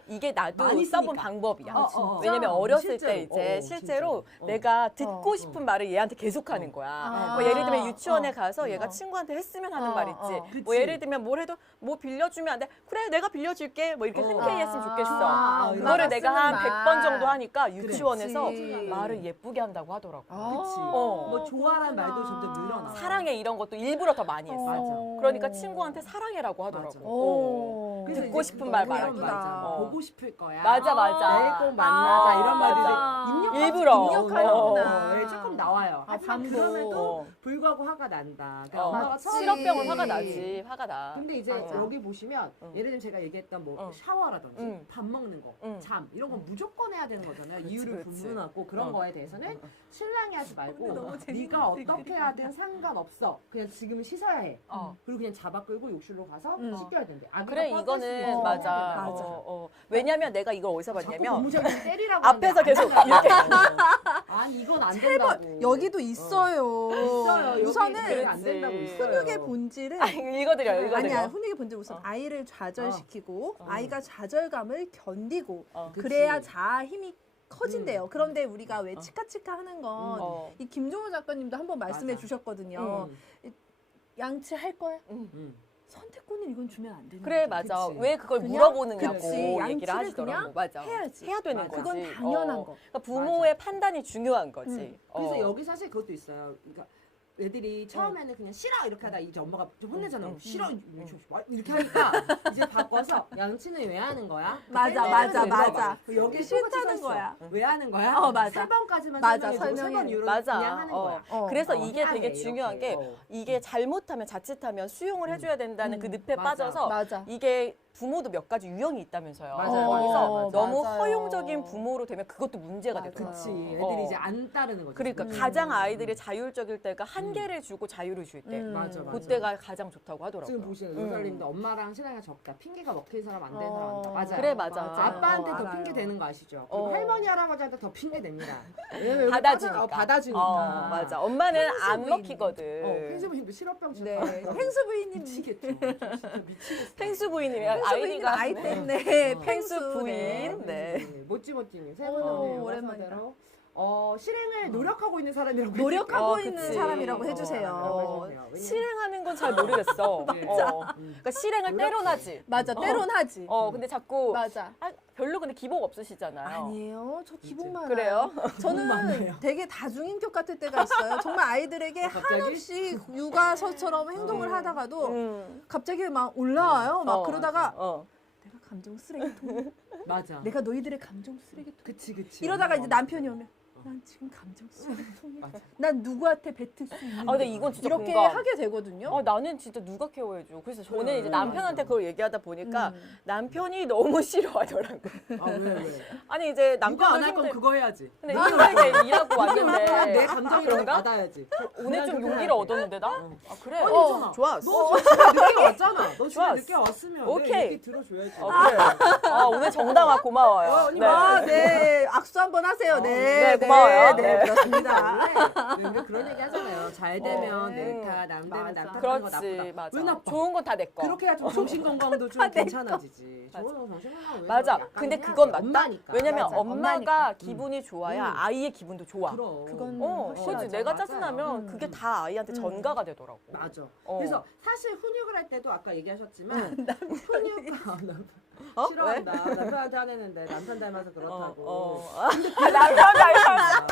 이게 나도 많이 써본 쓰니까. 방법이야. 진짜? 왜냐면 어렸을 실제로. 때 이제 실제로 진짜로. 내가 듣고 싶은 말을 얘한테 계속하는 거야. 뭐 예를 들면 유치원에 가서 얘가 친구한테 했으면 하는 말 있지. 뭐 그치. 예를 들면 뭘 해도 뭐 빌려주면 안 돼. 그래 내가 빌려줄게. 뭐 이렇게 흔쾌히 했으면 좋겠어. 아, 그거를 엄마가 내가 쓰는 한 말. 100번 정도 하니까 유치원에서 그렇지. 말을 예쁘게 한다고 하더라고. 그치. 어. 뭐 좋아라는 말도 점점 늘어나. 사랑해 이런 것도 일부러 더 많이 했어. 맞아. 그러니까 친구한테 사랑해라고 하더라고. 맞아. 어. 그래서 듣고 이제 싶은 말 너무 말하기. 이런 맞아. 어. 보고 싶을 거야. 맞아 맞아. 내일 꼭 만나자 이런 맞아. 말들이 일부러. 입력하는구나. 네, 조금 나와요. 하지만 반복. 그럼에도 불구하고 화가 난다. 그러니까 엄마가 맞지. 처음에 실업병은 화가 나지. 화가 나. 근데 이제 맞아. 여기 보시면 예를 들면 제가 얘기했던 뭐 샤워라든지 밥 먹는 거, 잠 이런 건 무조건 해야 되는 거잖아요. 이유를 그렇지. 불문하고 그런 거에 대해서는 신랑이 하지 말고 네가 어떻게 하든 상관없어. 그냥 지금 씻어야 해. 그리고 그냥 잡아 끌고 욕실로 가서 씻겨야 된대. 아기가 그래 뻗을 이거는 수도 맞아. 있어. 맞아. 왜냐면 내가 이걸 어디서 자꾸 봤냐면 고무장갑 때리라고 앞에서 하는데 계속 안 이렇게 된다고. 아니 이건 안 된다고. 여기도 있어요. 있어요. 우선은 여기 안 된다고 그렇지. 있어요. 훈육의 본질은 읽어드려 읽어드려. 아니야 훈육의 본질 우선 아이를 좌절시키고 아이가 좌절감을 견디고 그치. 그래야 자아 힘이 커진대요. 그런데 우리가 왜 치카치카 하는 건 이 김종호 작가님도 한번 말씀해 맞아. 주셨거든요. 양치할 거야? 음. 선택권을 이건 주면 안 되는 그래 거지. 맞아. 그치. 왜 그걸 그냥 물어보느냐고 그치. 얘기를 양치를 하시더라고. 그냥 맞아. 해야지. 해야 되는 맞아. 거지. 그건 당연한 거. 그러니까 부모의 판단이 중요한 거지. 그래서 여기 사실 그것도 있어요. 그러니까 애들이 처음에는 그냥 싫어 이렇게 하다 이제 엄마가 좀 혼내잖아. 싫어 이렇게 하니까 이제 바꿔서 양치는 왜 하는 거야? 맞아, 뺄 맞아, 때는 맞아. 물어봐. 여기 싫다는 똑같이 써 거야. 있어. 왜 하는 거야? 맞아. 3번까지만 맞아, 설명해주고 3번 설명해. 이후로 맞아. 그냥 하는 거야. 그래서 어, 이게 해야 되게 돼, 중요한 이렇게. 게 이게 잘못하면 자칫하면 수용을 해줘야 된다는 그 늪에 맞아. 빠져서 맞아. 이게 부모도 몇 가지 유형이 있다면서요. 맞아요. 거기서 맞아요. 너무 맞아요. 허용적인 부모로 되면 그것도 문제가 맞아요. 되더라고요. 그치. 애들이 이제 안 따르는 거지. 그러니까 가장 아이들이 자율적일 때가 한계를 주고 자유를 줄 때. 맞아, 맞아. 그때가 가장 좋다고 하더라고요. 지금 보시는 요살님도 엄마랑 신랑이 적다. 핑계가 먹힌 사람 안 되는 사람 많다. 맞아요. 그래, 맞아. 아빠한테 더 알아요. 핑계 대는 거 아시죠? 그리고 할머니 할아버지한테 더 핑계 냅니다. 받아주니까. 받아주니까. 맞아. 엄마는 안 부인. 먹히거든. 펭수부님도 실업병 네. 치다. 펭수 부인님 미치겠죠. 진짜 미치겠어. 펭수 부인님이 펭수 부인님 아이디가 아이 때문에 펭수 부인. 네. 네. 모찌모찌님 세 오, 분은 오랜만이다. 오랜만이다. 실행을 노력하고 있는 사람이라고 노력하고 그치. 있는 사람이라고 해주세요. 해주세요. 실행하는 건 잘 모르겠어. 그러니까 실행을 때론 하지. 맞아, 때론 하지. 근데 자꾸 맞아. 별로 근데 기복 없으시잖아요. 아니에요. 저 기복 많아요. 그래요? 저는 많아요. 되게 다중인격 같을 때가 있어요. 정말 아이들에게 갑자기? 한없이 육아서처럼 행동을 하다가도 음. 갑자기 막 올라와요. 막 어, 그러다가 맞아. 내가 감정 쓰레기통. 맞아. 내가 너희들의 감정 쓰레기통. 그치. 이러다가 이제 남편이 오면 난 지금 감정 쓰레기통이야. 난 누구한테 뱉을 수 있는 근데 이건 진짜 이렇게 공감. 하게 되거든요. 나는 진짜 누가 케어해줘. 그래서 저는 그래. 이제 남편한테 그걸 얘기하다 보니까 음. 남편이 너무 싫어하더라고. 왜? 아니 이제 누가 남편도 안 할 건 그거 해야지. 근데 힘들게 일하고 내 왔는데 감정을 그런가? 받아야지. 오늘 좀 용기를 얻었는데 나? 아 그래? 아니잖아. 좋았어. 너 집에 늦게 왔잖아. 너 집에 좋았어. 늦게 왔으면 오케이. 내 얘기 들어줘야지. 그래. 오늘 정당화 고마워요. 언니 네. 악수 한번 하세요. 네, 고마워요. 네, 네. 그렇습니다. 원래 그런 얘기 하잖아요. 잘 되면 내 탓, 남 되면 남 탓하는 거 그렇지, 나쁘다. 맞아. 왜 나빠? 좋은 건 다 내 거. 그렇게 해야 좀 정신 건강도 좀 괜찮아지지. 맞아. 좋은 정신 건강 맞아. 근데 그건 맞다. 엄마니까. 왜냐면 맞아. 엄마가 엄마니까. 기분이 좋아야 아이의 기분도 좋아. 그럼. 그건 그렇지. 확실하죠. 내가 맞아요. 짜증나면 그게 다 아이한테 전가가 되더라고. 맞아. 어. 그래서 사실 훈육을 할 때도 아까 얘기하셨지만 훈육 싫어한다. 남편한테 화내는데 남편 닮아서 그렇다고. 남편 닮아서.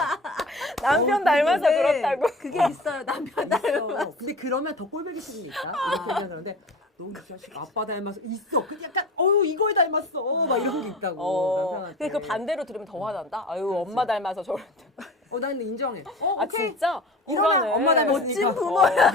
남편 닮아서 근데 그렇다고. 그게 있어요. 남편 있어. 근데 그러면 더 꼴보기 싫은 게 있다. 이렇게 얘기하는데 너 이 자식 아빠 닮아서 있어. 근데 약간 이걸 닮았어. 막 이런 게 있다고. 남편한테. 근데 그 반대로 들으면 더 화난다. 아유 엄마 닮아서 저런다. 난 인정해. 아 오케이. 진짜? 일어나. 그러네. 엄마 닮았으니까. 멋진 부모야.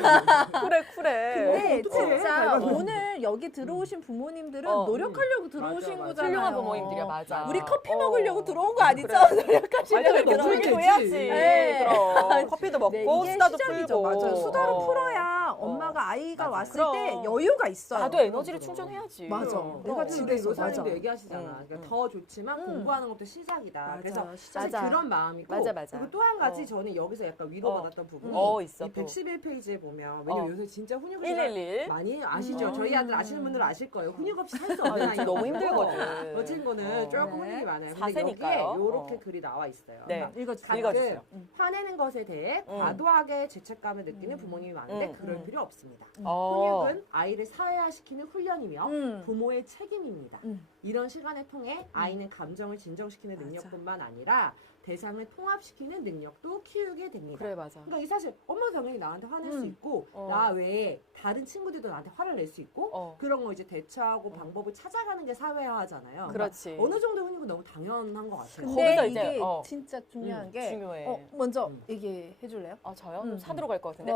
그래. 근데 어떡해. 진짜 닮아서. 오늘 여기 들어오신 부모님들은 노력하려고 들어오신 맞아. 거잖아요. 훌륭한 부모님들이야 맞아. 우리 커피 먹으려고 들어온 거 아니죠? 그래. 노력하시려고 아니 이렇게 들어온 놀기도 되지. 해야지. 네. 그럼 커피도 먹고 네, 이게 수다도 시작이죠. 풀고. 맞아요. 수다를 풀어야 엄마가 아이가 맞아. 왔을 그럼. 때 여유가 있어요. 나도 에너지를 충전해야지. 맞아. 내가 근데 집에서 로사님도 맞아. 얘기하시잖아. 그러니까 더 좋지만 공부하는 것도 시작이다. 맞아, 그래서 시작. 사실 맞아. 그런 마음이고. 맞아. 그리고 또 한 가지 저는 여기서 약간 위로받았던 있었던 부분. 있어. 이 111페이지에 보면 왜냐면 요새 진짜 훈육 111. 많이 아시죠? 저희 아들 아시는 분들은 아실 거예요. 훈육 없이 살 수 아, 없는 요즘 아이. 너무 힘들거든. 저 친구는 조금 네. 훈육이 많아요. 근데 4세니까요. 여기에 이렇게 글이 나와 있어요. 네. 그러니까 읽어주세요. 읽어주세요. 화내는 것에 대해 과도하게 죄책감을 느끼는 부모님이 많은데 그럴 필요 없습니다. 훈육은 아이를 사회화시키는 훈련이며 부모의 책임입니다. 이런 시간을 통해 아이는 감정을 진정시키는 능력뿐만 아니라 대상을 통합시키는 능력도 키우게 됩니다. 그래 맞아. 그러니까 이 사실 엄마도 당연히 나한테 화낼 수 있고 나 외에 다른 친구들도 나한테 화를 낼 수 있고 그런 거 이제 대처하고 방법을 찾아가는 게 사회화잖아요. 그렇지. 어느 정도 훈육은 너무 당연한 것 같아요. 근데 거기서 이게 이제, 진짜 중요한 게 중요해. 먼저 얘기해 줄래요? 아 저요? 사들어 갈 것 같은데.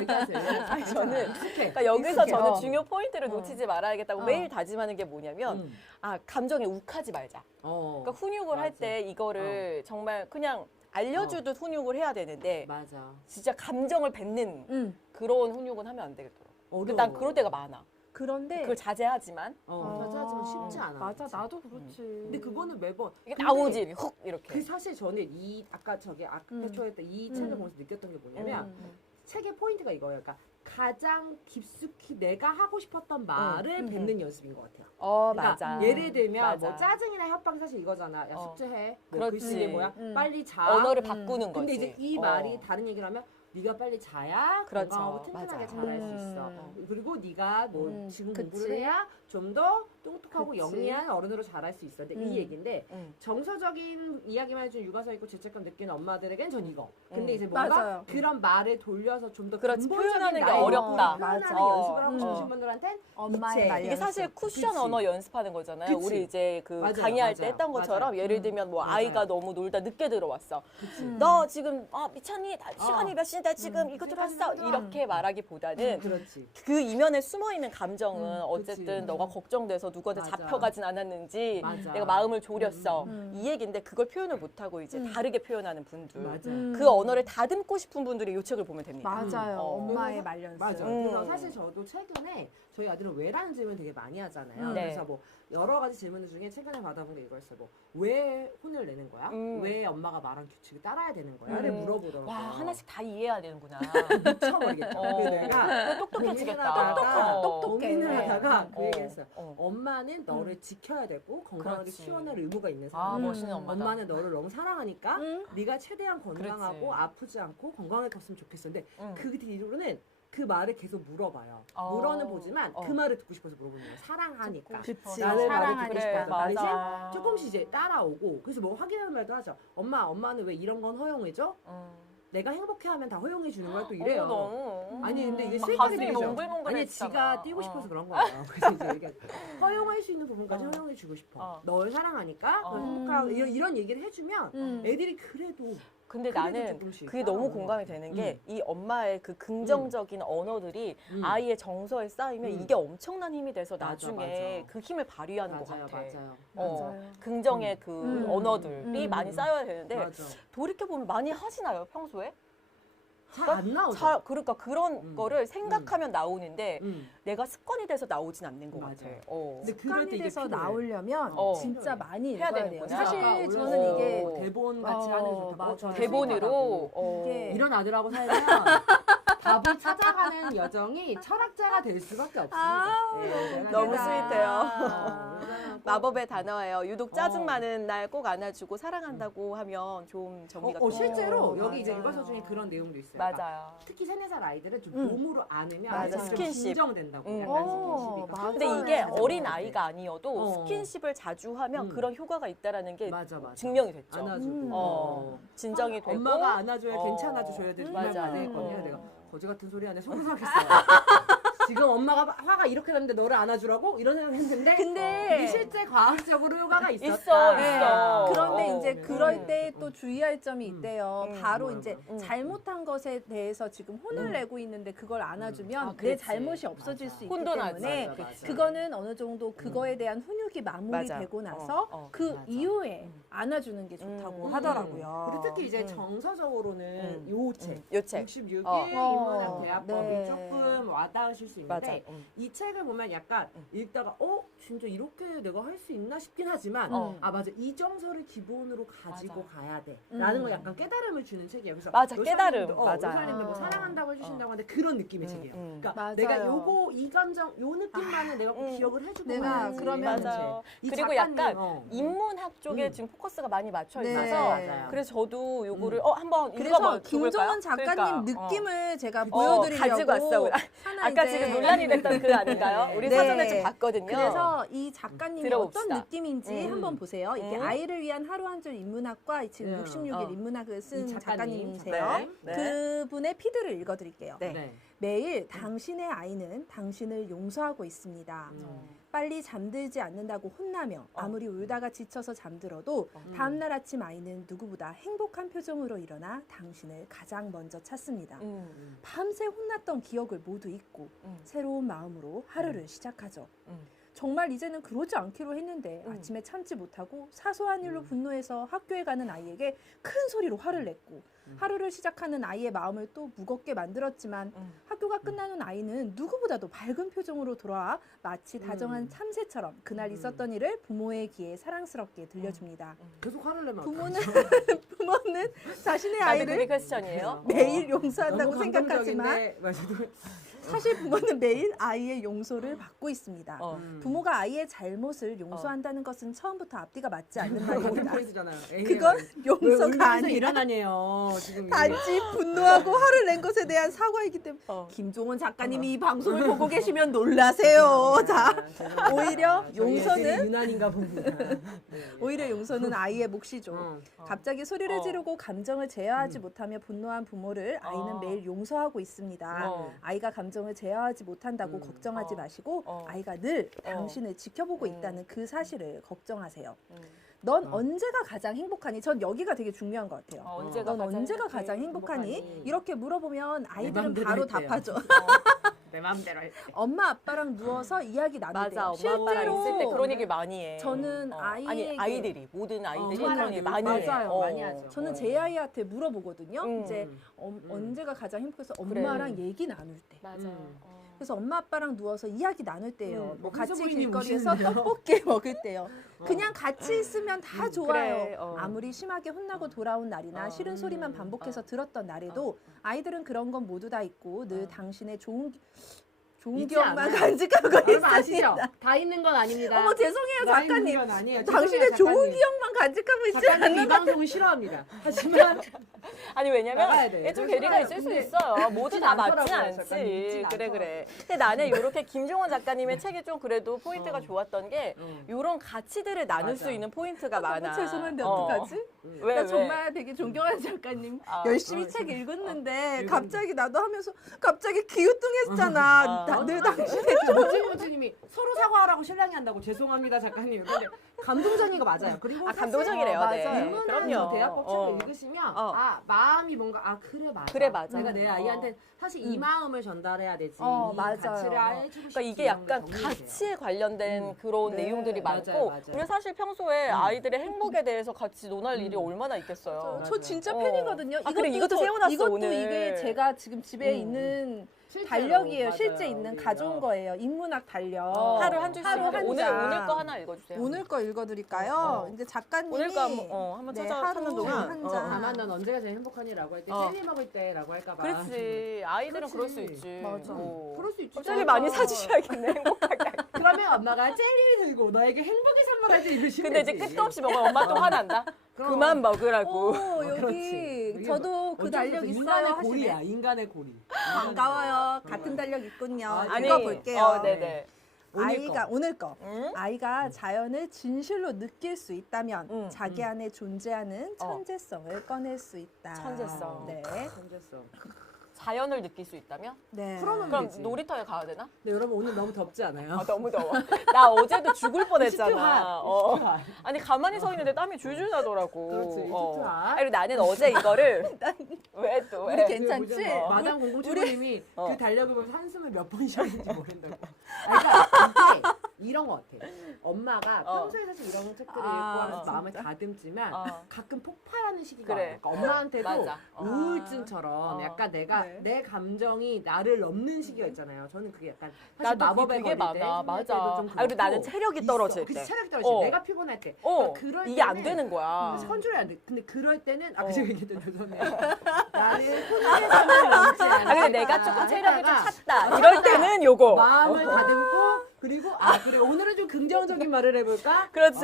얘기하세요. 아니, 저는 익숙해. 그러니까 여기서 익숙해. 저는 중요 포인트를 놓치지 말아야겠다고 어. 매일 다짐하는 게 뭐냐면 감정에 욱하지 말자. 그러니까 훈육을 할 맞아. 때 이거를 정말 그냥 알려주듯 훈육을 해야 되는데 맞아. 진짜 감정을 뱉는 그런 훈육은 하면 안 되겠더라고. 근데 어려워. 난 그럴 때가 많아. 그런데 그걸 자제하지만 자제하지만 쉽지 않아. 맞아, 그치? 나도 그렇지. 근데 그거는 매번 이게 근데 나오지 이렇게 훅 이렇게. 그 사실 저는 이 아까 저기 아크테초에 이 책을 보면서 느꼈던 게 뭐냐면 책의 포인트가 이거예요. 그러니까 가장 깊숙이 내가 하고 싶었던 말을 뱉는 연습인 것 같아요. 그러니까 맞아. 예를 들면 맞아. 뭐 짜증이나 협박이 사실 이거잖아. 야 숙제해. 뭐 그렇지. 글씨 뭐야? 빨리 자. 언어를 바꾸는 거지. 근데 이제 이 말이 다른 얘기를 하면 네가 빨리 자야 그렇죠. 건강하고 튼튼하게 맞아. 잘할 수 있어. 그리고 네가 뭐 지금 그치. 공부를 해야 좀 더 똑똑하고 그치. 영리한 어른으로 자랄 수 있어. 근데 이 얘기인데 음. 정서적인 이야기만 해준 육아서 있고 죄책감 느끼는 엄마들에겐 전 이거. 근데 이제 뭔가 맞아요. 그런 말을 돌려서 좀 더 그렇지. 근본적인 표현하는 게 나의 어렵다. 표현하는 맞아. 연습을 하고 어. 싶으신 분들한텐 엄마의 이 말 책. 이게 사실 연습. 쿠션 그치. 언어 연습하는 거잖아요. 그치. 우리 이제 그 맞아요, 강의할 때 맞아요. 했던 것처럼 맞아요. 예를 들면 뭐 맞아요. 아이가 너무 놀다 늦게 들어왔어. 너 지금 미쳤니? 시간이 몇 시인데 지금 이거 들어왔어. 이렇게 말하기보다는 그렇지. 그 이면에 숨어 있는 감정은 그치. 어쨌든 너가 걱정돼서 누구한테 맞아. 잡혀가진 않았는지 맞아. 내가 마음을 졸였어. 이 얘기인데 그걸 표현을 못하고 이제 다르게 표현하는 분들. 맞아. 그 언어를 다듬고 싶은 분들이 이 책을 보면 됩니다. 맞아요. 엄마의 말 연습. 맞아. 그래서 사실 저도 최근에 저희 아들은 왜라는 질문 되게 많이 하잖아요. 네. 그래서 뭐 여러 가지 질문들 중에 최근에 받아본 게 이거였어요. 뭐 왜 혼을 내는 거야? 왜 엄마가 말한 규칙을 따라야 되는 거야?를 물어보더라고요. 와 하나씩 다 이해해야 되는구나. 미쳐버리겠다. 그래서 내가 똑똑해지겠다. 고민을 네. 하다가 그 어. 얘기했어요. 엄마는 너를 지켜야 되고 건강하게 그렇지. 키워낼 의무가 있는 아 사람. 멋있는 엄마다. 엄마는 너를 너무 사랑하니까 네가 최대한 건강하고 그렇지. 아프지 않고 건강하게 컸으면 좋겠어. 근데 응. 그 뒤로는 그 말을 계속 물어봐요. 어. 물어는 보지만 그 말을 듣고 싶어서 물어보는 거예요. 사랑하니까. 그치. 나를 말을 사랑하니까. 듣고 싶어서. 나 대신 맞아. 조금씩 이제 따라오고 그래서 뭐 확인하는 말도 하죠. 엄마는 왜 이런 건 허용해줘? 내가 행복해하면 다 허용해 주는 거야 또 이래요. 너무. 아니 근데 이게 막 실제로 가슴이 되죠. 몽글몽글해지잖아. 아니 지가 뛰고 싶어서 그런 거예요. 그래서 이제 이렇게 허용할 수 있는 부분까지 허용해 주고 싶어. 널 사랑하니까 널 행복하고 이런 얘기를 해주면 애들이 그래도 근데 그래도 나는 조금씩 그게 너무 따라오는 공감이 것 되는 게 이 엄마의 그 긍정적인 언어들이 음. 아이의 정서에 쌓이면 이게 엄청난 힘이 돼서 맞아, 나중에 맞아. 그 힘을 발휘하는 것 맞아요, 같아. 맞아요. 맞아요. 긍정의 그 언어들이 많이 쌓여야 되는데 맞아. 돌이켜보면 많이 하시나요 평소에? 잘 안 나오죠. 그러니까 그런 거를 생각하면 나오는데 음. 내가 습관이 돼서 나오진 않는 것 맞아. 같아. 근데 그럴 습관이 때 이게 돼서 필요해. 나오려면 어. 진짜 많이 해야 읽어야 돼요. 되는구나. 사실 아까 저는 올려서 이게 대본 같이 하는 게 좋다고. 맞아요. 저는 대본으로 이게 이런 아들하고 살면 답을 찾아가는 여정이 철학자가 될 수밖에 없습니다. 네, 너무 내가 스윗해요. 마법의 단어예요. 유독 짜증 어. 많은 날 꼭 안아주고 사랑한다고 하면 좀 정리가 실제로 어, 여기 이제 맞아요. 육아서 중에 그런 내용도 있어요. 그러니까 맞아요. 특히 3, 4살 아이들은 좀 몸으로 안으면 맞아. 아이들이 좀 스킨십. 진정된다고. 약간 어, 스킨십이. 맞아요. 근데 이게 어린 아이가 아니어도 어. 스킨십을 자주 하면 그런 효과가 있다라는 게 맞아, 맞아. 증명이 됐죠. 안아주고. 진정이 되고 엄마가 안아줘야 어. 괜찮아줘 줘야 되는 말 맞아. 많이 했거든요. 내가 거지 같은 소리 안에 속을 삭했어요. 지금 엄마가 화가 이렇게 났는데 너를 안아주라고? 이런 생각을 했는데 근데 이게 실제 과학적으로 효과가 있었다. 있어. 그런데 어. 이제 그럴 때 또 주의할 점이 있대요. 바로 뭐야, 이제 뭐야. 잘못한 것에 대해서 지금 혼을 내고 있는데 그걸 안아주면 내 그렇지. 잘못이 없어질 수 있기 혼도 나지. 때문에 맞아, 맞아. 그거는 어느 정도 그거에 대한 훈육이 마무리되고 맞아. 나서 그 맞아. 이후에 안아주는 게 좋다고 하더라고요. 그리고 특히 이제 정서적으로는 요 책. 요 책. 66일 어. 인문학 대화법이 네. 조금 와닿으실 수 있는데 맞아. 이 책을 보면 약간 읽다가 진짜 이렇게 내가 할 수 있나 싶긴 하지만 아 맞아 이 정서를 기본으로 가지고 가야 돼라는 걸 약간 깨달음을 주는 책이에요. 그래서 맞아, 깨달음. 맞아요. 요사님들 뭐 사랑한다고 해주신다고 하는데 그런 느낌의 책이에요. 그러니까 맞아요. 내가 요거 이 감정 요 느낌만은 내가 꼭 기억을 해주고 내가 가야지. 그러면 맞아요. 이 그리고 작가님, 약간 인문학 쪽에 지금 포커스가 많이 맞춰 네. 있어서 맞아요. 그래서 저도 요거를 한번 그래서 읽어봐 김종원 작가님 그러니까. 느낌을 제가 가지고 보여드리려고 왔어. 하나 아까 이제 지금 논란이 됐던 그 아닌가요? 우리 네. 사전에 좀 봤거든요. 그래서 이 작가님이 들어봅시다. 어떤 느낌인지 한번 보세요. 이게 아이를 위한 하루 한 줄 인문학과 지금 66일 인문학을 쓴 이 작가님이세요. 네. 그분의 피드를 읽어드릴게요. 네. 매일 당신의 아이는 당신을 용서하고 있습니다. 빨리 잠들지 않는다고 혼나며 아무리 울다가 지쳐서 잠들어도 다음날 아침 아이는 누구보다 행복한 표정으로 일어나 당신을 가장 먼저 찾습니다. 밤새 혼났던 기억을 모두 잊고 새로운 마음으로 하루를 시작하죠. 정말 이제는 그러지 않기로 했는데 아침에 참지 못하고 사소한 일로 분노해서 학교에 가는 아이에게 큰 소리로 화를 냈고 하루를 시작하는 아이의 마음을 또 무겁게 만들었지만 학교가 끝난 후 아이는 누구보다도 밝은 표정으로 돌아와 마치 다정한 참새처럼 그날 있었던 일을 부모의 귀에 사랑스럽게 들려줍니다. 계속 화를 내면 부모는 자신의 아이들 아이를 퀘스천이에요. 매일 용서한다고 너무 생각하지만 감동적인데, 맞아. 사실 부모는 매일 아이의 용서를 받고 있습니다. 음. 부모가 아이의 잘못을 용서한다는 것은 처음부터 앞뒤가 맞지 않는 같은 말입니다. 포인트잖아요. 그건 용서가 울면서 아니라 일어나네요. 지금 단지 분노하고 화를 낸 것에 대한 사과이기 때문에 김종원 작가님이 이 방송을 보고 계시면 놀라세요. 자, 오히려 용서는 유난인가 봅니다. 오히려 용서는 아이의 몫이죠. 갑자기 소리를 지르고 감정을 제어하지 못하며 분노한 부모를 아이는 매일 용서하고 있습니다. 아이가 감정을 제어하지 못한다고 걱정하지 마시고 아이가 늘 당신을 지켜보고 있다는 그 사실을 걱정하세요. 넌 언제가 가장 행복하니? 전 여기가 되게 중요한 것 같아요. 넌 언제가 가장 행복하니? 이렇게 물어보면 아이들은 맘대로 바로 했대요. 답하죠. 내 마음대로 할 때. 엄마 아빠랑 누워서 이야기 나누대요. 맞아, 엄마 아빠랑 있을 때 그런 얘기 많이 해. 저는 아니 아이에게 아이들이 모든 아이들이 저는 그런 얘기 많이 해. 맞아요, 많이 하죠. 저는 제 아이한테 물어보거든요. 이제 언제가 가장 행복해서 엄마랑 얘기 나눌 때. 맞아. 그래서 엄마 아빠랑 누워서 이야기 나눌 때요. 뭐 그래서 같이 부인이 길거리에서 우시는데요? 떡볶이 먹을 때요. 그냥 같이 있으면 다 좋아요. 그래, 아무리 심하게 혼나고 돌아온 날이나 싫은 소리만 반복해서 들었던 날에도 아이들은 그런 건 모두 다 있고 늘 당신의 좋은 있지 기억만 않아요. 간직하고 여러분 아시죠? 있습니다. 다 있는 건 아닙니다. 어머 죄송해요 다 있는 작가님. 건 아니에요. 당신의 죄송해요, 좋은 작가님. 기억만 간직하고 있지 작가님 이 않는 방송을 싫어합니다. 하지만 아니 왜냐면 나가야 돼. 좀 괴리가 있을 수 근데 있어요. 모두 있진 다 맞진 않더라고요, 작가님. 않지. 있진 그래 않더라고요. 그래. 근데 나는 이렇게 김종원 작가님의 책이 좀 그래도 포인트가 좋았던 게 이런 가치들을 나눌 맞아. 수 있는 포인트가 많아. 너무 죄송한데 어떡하지? 왜 나 왜? 정말 되게 존경하는 작가님 열심히 책 읽었는데 읽었는데. 갑자기 나도 하면서 갑자기 기우뚱했잖아. 늘 당신의 모찌모찌님이 서로 사과하라고 신랑이 한다고 죄송합니다 작가님. 근데 감동적인 거 맞아요. 그리고 사실 감동적이래요. 네. 인문학 그럼요. 대학법 책을 읽으시면 아 마음이 뭔가 아 그래 맞아. 그래, 맞아. 내가 내 아이한테 사실 이 마음을 전달해야 되지. 이 맞아요. 가치를 해주고 싶지. 그러니까 이게 이런 게 약간 정리돼요. 가치에 관련된 그런 네. 내용들이 맞아요, 많고 맞아요. 우리가 사실 평소에 아이들의 행복에 대해서 같이 논할 일이 얼마나 있겠어요. 저 진짜 어. 팬이거든요. 아, 그래, 이것도 저- 세워놨어, 이것도 오늘. 이게 제가 지금 집에 있는 실제로, 달력이에요. 맞아요. 실제 있는 우리가. 가져온 거예요. 인문학 달력. 하루 한 줄씩. 하루 한 오늘 장. 거 하나 읽어주세요. 오늘 거 읽어드릴까요? 이제 작가님이 오늘 거 한번 네, 찾는 하루 동안. 한 장. 다만 넌 언제가 제일 행복하니라고 할 때 젤리 먹을 때라고 할까봐. 그렇지. 아이들은 그렇지. 그럴 수 있지. 맞아. 그럴 수 있지. 젤리 많이 사주셔야겠네. 행복하게. 그러면 엄마가 젤리 들고 너에게 행복을 선물할 때 읽으시면 근데 이제 되지. 끝도 없이 먹으면 엄마 또 화난다. 그럼. 그만 먹으라고. 오, 여기 그렇지. 저도 그 어쩔 수 달력 없어. 있어요 인간의 하시네. 고리야. 인간의 고리. 반가워요. 같은 달력 있군요. 아니, 읽어볼게요. 네네. 오늘 거. 응? 아이가 자연을 진실로 느낄 수 있다면 자기 응. 안에 존재하는 천재성을 꺼낼 수 있다. 천재성. 네. 천재성. 자연을 느낄 수 있다면? 네. 그러면 그럼 되지. 놀이터에 가야 되나? 근데 여러분 오늘 너무 덥지 않아요? 아, 너무 더워. 나 어제도 죽을 뻔했잖아. 슈트핫. 아니 가만히 서 있는데 땀이 줄줄 나더라고. 그렇지, 슈트핫. 그리고 나는 어제 이거를 왜 또 왜? 우리 괜찮지? 마담 007님이 그 달력을 보면서 한숨을 몇 번 쉬었는지 모른다고. 그러니까 이게 이런 거 같아. 엄마가 평소에 사실 이런 책들을 읽고 하면서 마음을 다듬지만 가끔 폭발하는 시기가 그래. 그러니까 엄마한테도 맞아. 우울증처럼 약간 내가 네. 내 감정이 나를 넘는 시기가 있잖아요. 저는 그게 약간 사실 나도 마법에 그게 걸릴 때, 많아. 힘들 맞아. 때도 좀 아, 그리고 나는 그렇고 체력이 있어. 떨어질 그치, 때. 체력이 떨어질 때. 어. 내가 피곤할 때. 어, 그럴 이게 안 때는 되는 거야. 컨트롤이 안 돼. 근데 그럴 때는 어. 제가 얘기했던 죄송해요. 나를 혼내서는 넘지 않아. 아, 근데 내가 조금 체력이 좀 찼다. 이럴 때는 요거. 마음을 다듬고 그리고 그래 오늘은 좀 긍정적인 말을 해볼까? 그렇지.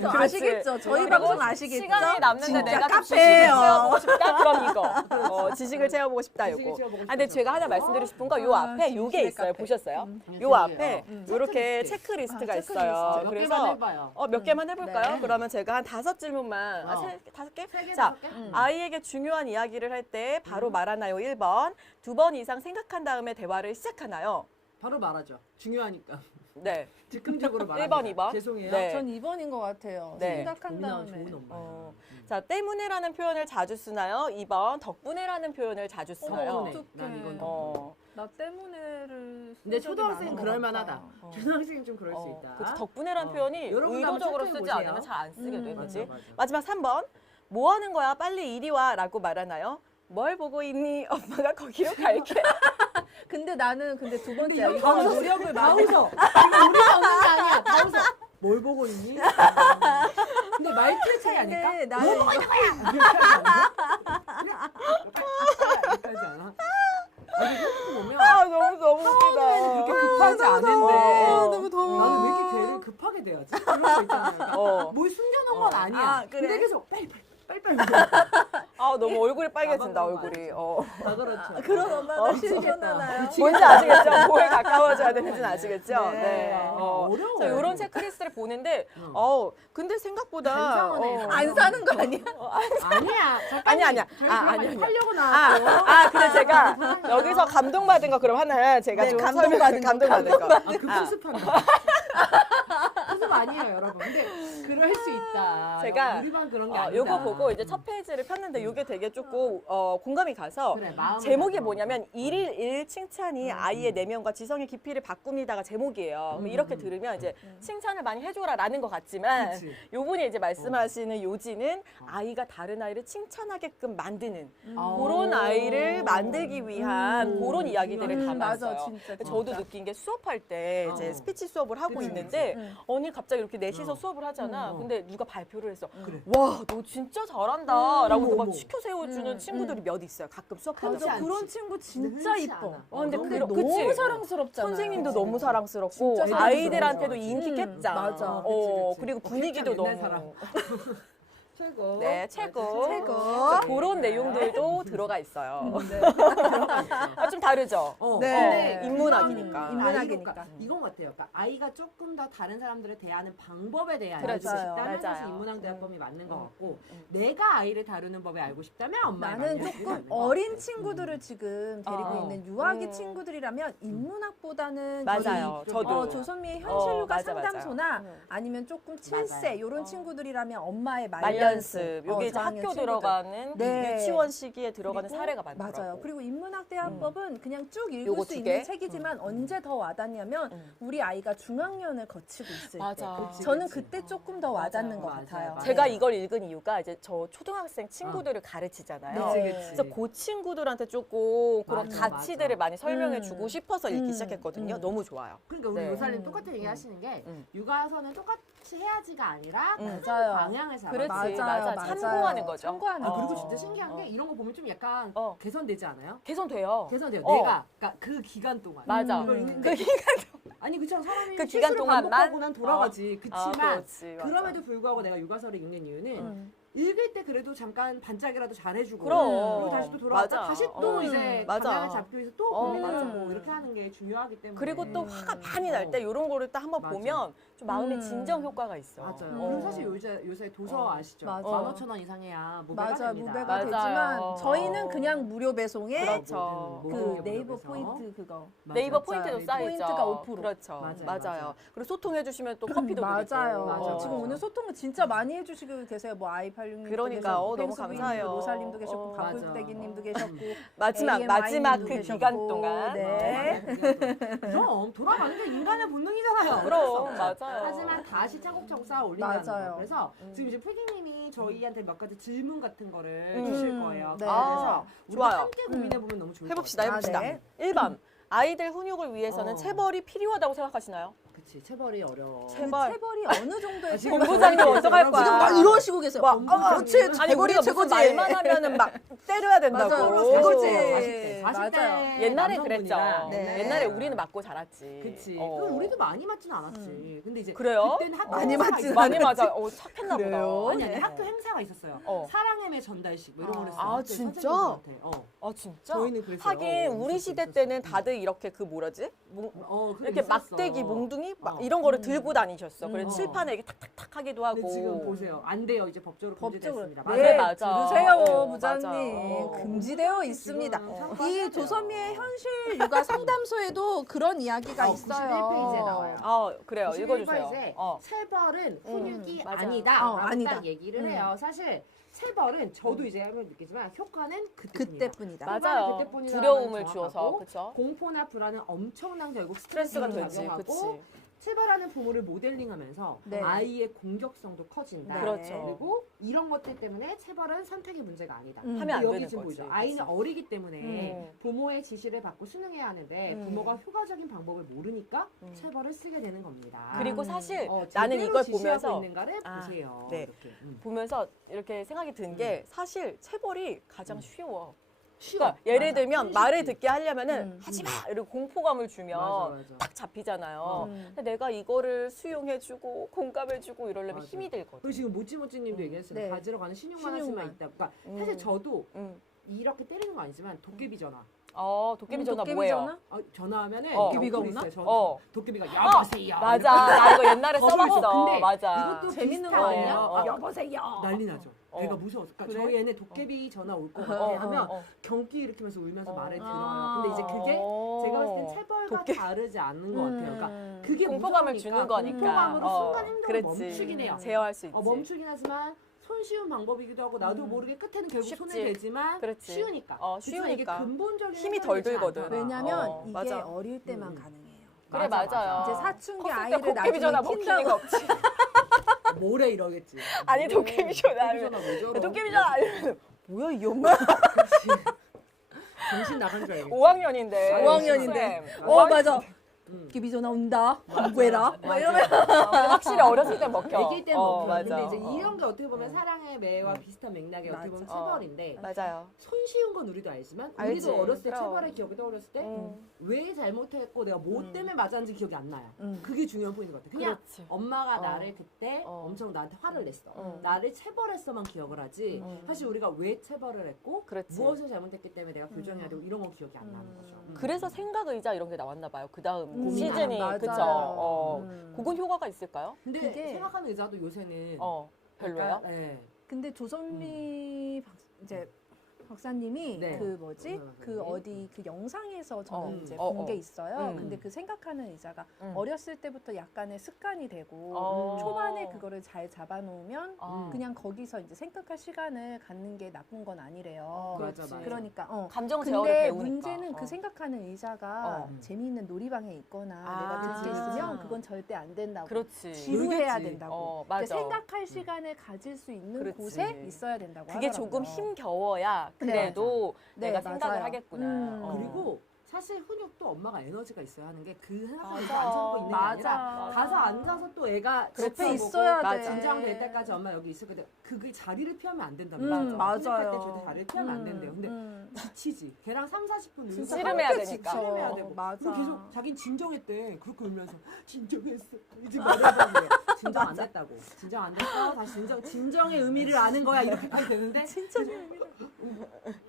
저 그렇지. 아시겠죠? 저희 그리고 방송 아시겠죠? 시간이 남는데 진짜 내가 좀 지식을 카페예요. 채워보고 싶다? 그럼 이거. 지식을 채워보고 싶다, 지식을 요거. 채워보고 근데 싶다. 제가 하나 말씀드리고 싶은 거 요 앞에 요게 진실의 있어요. 카페. 보셨어요? 요 저기요. 앞에 요렇게 체크리스트. 체크리스트가 체크리스트. 있어요. 몇 개만 그래서 해봐요. 몇 개만 해볼까요? 네. 그러면 제가 한 5질문만, 다섯 개? 세 개, 자, 다섯 개? 아이에게 중요한 이야기를 할 때 바로 말하나요? 1번. 2번 이상 생각한 다음에 대화를 시작하나요? 바로 말하죠. 중요하니까. 네. 즉흥적으로 말하죠. 1번, 2번. 죄송해요. 네. 전 2번인 것 같아요. 네. 생각한 우리나라 다음에. 좋은 엄마야. 자, 때문에라는 표현을 자주 쓰나요? 2번 덕분에라는 표현을 자주 쓰나요? 덕분에. 어떡해. 난 이건 어, 나 때문에를. 근데 쓴 적이 초등학생은 많은 것 그럴만하다. 같다. 초등학생은 좀 그럴 수 있다. 그치, 덕분에라는 어. 표현이 여러분도 한번 의도적으로 체크해 쓰지 보세요. 않으면 잘 안 쓰게 돼, 그지? 맞아, 맞아. 마지막 3번. 뭐 하는 거야? 빨리 이리 와. 라고 말하나요? 뭘 보고 있니? 엄마가 거기로 갈게. 근데 나는 두 근데 번째야. 이거 이거 다 웃어. 노력을 다 많이. 웃어. 이거 우리가 웃는 게 아니야. 다 웃어. 뭘 보고 있니? 근데 말투의 차이 아닐까? 근데 나는 이거 이렇게 하지 않아? 아니, 생각해 보면 아, 너무 웃기다. 그렇게 급하지 않은데 너무 더워. 나는 왜 이렇게 배를 급하게 돼야지? 그럴 수 있잖아요. 뭘 숨겨놓은 건 아니야. 아, 그래? 근데 계속 빨리. 아, 너무 얼굴이 빨개진다, 나만 얼굴이. 다 그렇죠. 그런 엄마가 실존하나요? 뭔지 아시겠죠? 뭐에 가까워져야 되는지는 아시겠죠? 네. 네. 어려워. 자, 이런 체크리스트를 보는데, 근데 생각보다. 간사하네요. 안 사는 거 아니야? 아니야. 아니야. 아니 팔려고 나왔고. 근데 제가 여기서 감동받은 거 그럼 하나 제가 네, 좀 감동받은 거, 감동받은 거. 급수습한다. 수습 아니에요, 여러분. 근데 그럴 수 있다. 제가 우리 반 그런 게 아니다. 요거 보고 이제 첫 페이지를 폈는데 요게 되게 조금 공감이 가서 그래, 마음을 제목이 다듬어. 뭐냐면 일일 일 칭찬이 아이의 내면과 지성의 깊이를 바꿉니다가 제목이에요. 그럼 이렇게 들으면 이제 칭찬을 많이 해줘라라는 것 같지만 그치. 요분이 이제 말씀하시는 요지는 아이가 다른 아이를 칭찬하게끔 만드는 그런 아이를 만들기 위한 그런 이야기들을 담았어요. 맞아, 진짜. 저도 느낀 게 수업할 때 이제 스피치 수업을 하고 그치, 있는데 언니 갑자기 이렇게 넷이서 수업을 하잖아. 어. 근데 누가 발표를 했어. 그래. 와, 너 진짜 잘한다. 라고 어머, 막 어머. 시켜 세워주는 친구들이 몇 있어요. 가끔 수업하면서. 맞아, 않지. 그런 친구 진짜 흔치 이뻐. 않아. 근데 너무 그래, 너무 그치? 사랑스럽잖아. 선생님도 너무 사랑스럽고 진짜 아이들한테도 사랑스러워. 인기 캡장. 맞아. 그치. 그리고 분위기도 캡장, 너무 옛날 사람. 최고. 네, 최고. 최고. 그래서 그런 내용들도 들어가 있어요. 네. 좀 다르죠. 네. 근데 인문학이니까. 인문학이니까. 이건 같아요. 그러니까 아이가 조금 더 다른 사람들을 대하는 방법에 대해 알고 그렇죠. 싶다면 맞아요. 사실 인문학 대화법이 맞는 것 같고 내가 아이를 다루는 법을 알고 싶다면 엄마의 나는 말년습이 조금 맞는 것 어린 같아. 친구들을 지금 데리고 어. 있는 유아기 친구들이라면 인문학보다는 맞아요. 저희, 저도. 조선미의 현실육아 맞아, 맞아. 상담소나 아니면 조금 7세 맞아요. 이런 친구들이라면 엄마의 말연습. 말연습. 요게 이제 저학년 학교 친구들. 들어가는 네. 유치원 시기에 들어가는 그리고 사례가 많더라고. 맞아요. 그리고 인문학대화법은 그냥 쭉 읽을 요거 수 두 있는 개? 책이지만 언제 더 와닿냐면 우리 아이가 중학년을 거치고 있을 맞아. 때. 그치, 저는 그때 조금 더 와닿는 것 맞아요. 같아요. 맞아요. 제가 이걸 읽은 이유가 이제 저 초등학생 친구들을 가르치잖아요. 네. 그래서 그 친구들한테 조금 그런 맞아, 가치들을 맞아. 많이 설명해 주고 싶어서 읽기 음. 시작했거든요. 너무 좋아요. 그러니까 우리 네. 요살님 똑같은 얘기 하시는 게 음. 육아서는 똑같이 해야지가 아니라 맞아요. 방향을 잡아. 그렇지. 맞아요. 맞아. 참고하는 거죠. 참고하는 아, 거죠. 그리고 진짜 신기한 게 이런 거 보면 좀 약간 어. 개선되지 않아요? 개선돼요. 개선돼요. 어. 내가 그러니까 그 기간 동안. 맞아. 이걸 읽는데 그 아니 그쵸 사람이 그 기간 실수를 동안만? 반복하고 난 돌아가지. 그치만 그렇지. 맞아. 그럼에도 불구하고 내가 육아서를 읽는 이유는 읽을 때 그래도 잠깐 반짝이라도 잘해주고 그럼. 그리고 다시 또 돌아왔다 맞아. 다시 또 어. 이제 맞아. 방향을 잡기 위해서 또 어, 고민하고 맞아. 이렇게 하는 게 중요하기 때문에 그리고 또 화가 많이 날 때 이런 거를 딱 한번 맞아. 보면 좀 마음의 진정 효과가 있어. 맞아요. 어. 그리고 사실 요새 도서 아시죠? 맞아. 15,000원 이상해야 무배가 맞아, 됩니다. 무배가 맞아요. 되지만 저희는 어. 그냥 무료 배송에 그렇죠. 그 모든 네이버 기업에서. 포인트 그거. 맞아요. 네이버 맞아요. 포인트도 네이버 쌓이죠. 포인트가 5%. 그렇죠. 맞아요, 맞아요. 맞아요. 그리고 소통해 주시면 또 커피도 맞아요. 드리고. 맞아요. 지금 오늘 소통을 진짜 많이 해주시고 계세요. 뭐 아이팟 9286님도 그러니까, 계셨고 너무 펭수부인님도 감사해요. 로살님도 계셨고 맞아. 가불대기님도 계셨고 마지막 AMI 님도 그 계셨고, 기간 동안. 네. 그럼 돌아가는 게 인간의 본능이잖아요. 그럼 맞아요. 하지만 다시 차곡차곡 쌓아 올린다는 맞아요. 거. 그래서 지금 이제 PD님이 저희한테 몇 가지 질문 같은 거를 음. 주실 거예요. 네. 그래서 우리가 좋아요. 함께 고민해보면 너무 좋을 것 해봅시다, 같아요. 해봅시다. 네. 1번. 아이들 훈육을 위해서는 어. 체벌이 필요하다고 생각하시나요? 그치, 체벌이 어려워. 그 체벌. 체벌이 어느 정도의 지금 본부장님 어떡할 거야? 지금 막 이러시고 계세요. 막, 그렇지, 아니 체벌이 우리가 무슨 최고지. 말만 하면은 막 때려야 된다고. 맞아요. 최고지. 최고지. 40대 맞아요. 옛날에 그랬죠. 네. 옛날에 우리는 맞고 자랐지. 그치. 어. 그럼 우리도 많이 맞진 않았지. 근데 이제 그래요? 그때는 학교 많이 행사가 맞진 있었어요. 많이 맞아. 착했나 그래요? 보다. 아니 네. 학교 행사가 있었어요. 어. 사랑의 전달식 뭐 이런 걸 했어요. 아, 학교 진짜? 선생님들한테. 아 진짜? 저희는 그랬어요. 하긴 우리 있었어, 시대 있었어. 때는 다들 이렇게 그 뭐라지? 그게 이렇게 있었어. 막대기, 몽둥이 막 어. 이런 거를 들고 다니셨어. 그래서 어. 칠판에 이렇게 탁탁탁 하기도 하고. 근데 지금 보세요. 안 돼요. 이제 법적으로 금지됐습니다. 네, 맞아요. 맞아. 들으세요, 어, 부장님. 맞아. 금지되어 있습니다. 지금 이 참고하셔야 돼요. 조선미의 현실 육아 상담소에도 그런 이야기가 있어요. 91페이지에 나와요. 아 그래요. 읽어주세요. 91페이지에 어. 체벌은 훈육이 맞아요. 아니다. 라고 아니다. 딱 얘기를 해요. 사실 체벌은 저도 이제 하면 느끼지만 효과는 그때뿐이다. 그때뿐이다. 맞아요. 그때뿐이라는 두려움을 정확하고 주어서 그렇죠. 공포나 불안은 엄청난 결국 스트레스가 스트레스를 되지. 작용하고 그치. 체벌하는 부모를 모델링하면서 네. 아이의 공격성도 커진다. 네. 그렇죠. 그리고 이런 것들 때문에 체벌은 선택의 문제가 아니다. 하면 안 여기 되는 지금 거지. 보이죠. 아이는 어리기 때문에 음. 부모의 지시를 받고 수능해야 하는데 부모가 효과적인 방법을 모르니까 체벌을 쓰게 되는 겁니다. 그리고 사실 제대로 나는 이걸 지시하고 보면서 있는가를 아, 보세요. 네. 이렇게. 보면서 이렇게 생각이 든 게 사실 체벌이 가장 쉬워. 쉬워. 그러니까 예를 맞아. 들면 손쉽지. 말을 듣게 하려면은 하지 마 이러고 공포감을 주면 맞아. 딱 잡히잖아요. 음. 근데 내가 이거를 수용해주고 공감해주고 이러려면 맞아. 힘이 들거든. 그리고 지금 모찌모찌님도 얘기했어요. 네. 가지러 가는 신용만 할 수만 있다. 그러니까 사실 저도 이렇게 때리는 건 아니지만 도깨비 전화. 도깨비 전화 도깨비 뭐예요? 전화? 전화하면은 도깨비가 어플이 오나? 있어요. 도깨비가 여보세요. 맞아. 나 이거 옛날에 거울 써봤어. 줘. 근데 맞아. 이것도 재밌는 거 비슷하거든요. 아니에요? 어. 여보세요. 난리 나죠. 애가 무서워서. 그러니까 저희 애는 도깨비 전화 올 거 같아 하면 경기 일으키면서 울면서 말을 들어요. 근데 이제 그게 제가 봤을 땐 체벌과 다르지 않는 것 같아요. 그러니까 그게 공포감을 무서우니까 주는 거니까. 공포감으로 순간 행동을 그렇지. 멈추긴 해요. 제어할 수 있지. 멈추긴 하지만 손쉬운 방법이기도 하고 나도 모르게 끝에는 결국 쉽지. 손을 대지만 그렇지. 쉬우니까. 쉬우니까. 이게 근본적인 힘이 덜 해결이 되지 들거든. 않잖아. 왜냐면 이게 맞아. 어릴 때만 가능해요. 그래 맞아요. 이제 사춘기 컸을 때 아이를 도깨비 전화 나중에 먹히는 거 킨다고. 없지. 뭐래 이러겠지. 아니 도깨비 전화 도깨비 전화 왜 저러? 도깨비 전화 아니면 뭐야 이 엄마 정신 나간 줄 알겠지. 5학년인데 5학년인데. 맞아. 도깨비 전화 온다. 공부해라. 막 이러면 확실히 어렸을 때 먹혀. 아기 때 먹혀. 맞아. 근데 이제 이런 게 어떻게 보면 사랑의 매와 비슷한 맥락이 어떻게 보면 맞아. 체벌인데 맞아요. 손쉬운 건 우리도 알지만 알지. 우리도 어렸을 때 그럼. 체벌의 기억이 떠올렸을 때 왜 잘못했고 내가 뭐 때문에 맞았는지 기억이 안 나요. 그게 중요한 포인트 같아. 그냥 그렇지. 엄마가 나를 그때 엄청 나한테 화를 냈어. 나를 체벌했어만 기억을 하지. 사실 우리가 왜 체벌을 했고 그렇지. 무엇을 잘못했기 때문에 내가 교정해야 되고 이런 건 기억이 안 나는 거죠. 그래서 생각의자 이런 게 나왔나 봐요. 그 다음 고민하는 시즌이 맞아요. 그쵸. 그건 효과가 있을까요? 근데 그게- 생각하는 의자도 요새는 별로예요? 네. 근데 조선미 이제 박사님이 네. 그 뭐지? 박사님. 그 어디 그 영상에서 저는 이제 어, 본 게 있어요. 음. 근데 그 생각하는 의자가 음. 어렸을 때부터 약간의 습관이 되고 초반에 그거를 잘 잡아놓으면 그냥 거기서 이제 생각할 시간을 갖는 게 나쁜 건 아니래요. 맞아, 맞아. 그러니까 감정 제어를 근데 배우니까. 문제는 그 생각하는 의자가 재미있는 놀이방에 있거나 내가 듣게 진짜. 있으면 그건 절대 안 된다고. 그렇지. 지루해야 놀겠지. 된다고. 맞아. 그러니까 생각할 시간을 가질 수 있는 그렇지. 곳에 있어야 된다고 그게 하더라고요. 조금 힘겨워야 그래도 네, 내가 맞아요. 생각을 하겠구나. 그리고 사실 훈육도 엄마가 에너지가 있어야 하는 게 그 생각하면서 맞아. 앉아서 있는 게 아니라 맞아. 가서 앉아서 또 애가 옆에 옆에 있어야 맞아. 돼. 진정될 때까지 엄마 여기 있을 건데 그게 자리를 피하면 안 된단 맞아요. 말이죠. 훈육할 때 절대 자리를 피하면 안 된대요. 근데 지치지. 걔랑 3-40분 울면서 씨름해야 함께 되니까. 씨름해야 되고. 맞아. 그리고 계속 자긴 진정했대. 그렇게 울면서 진정했어. 이제 말해봐. 진정 안 됐다고. 진정 안 됐어. 다시 진정의 의미를 아는 거야. 이렇게까지 되는데 진정의 의미를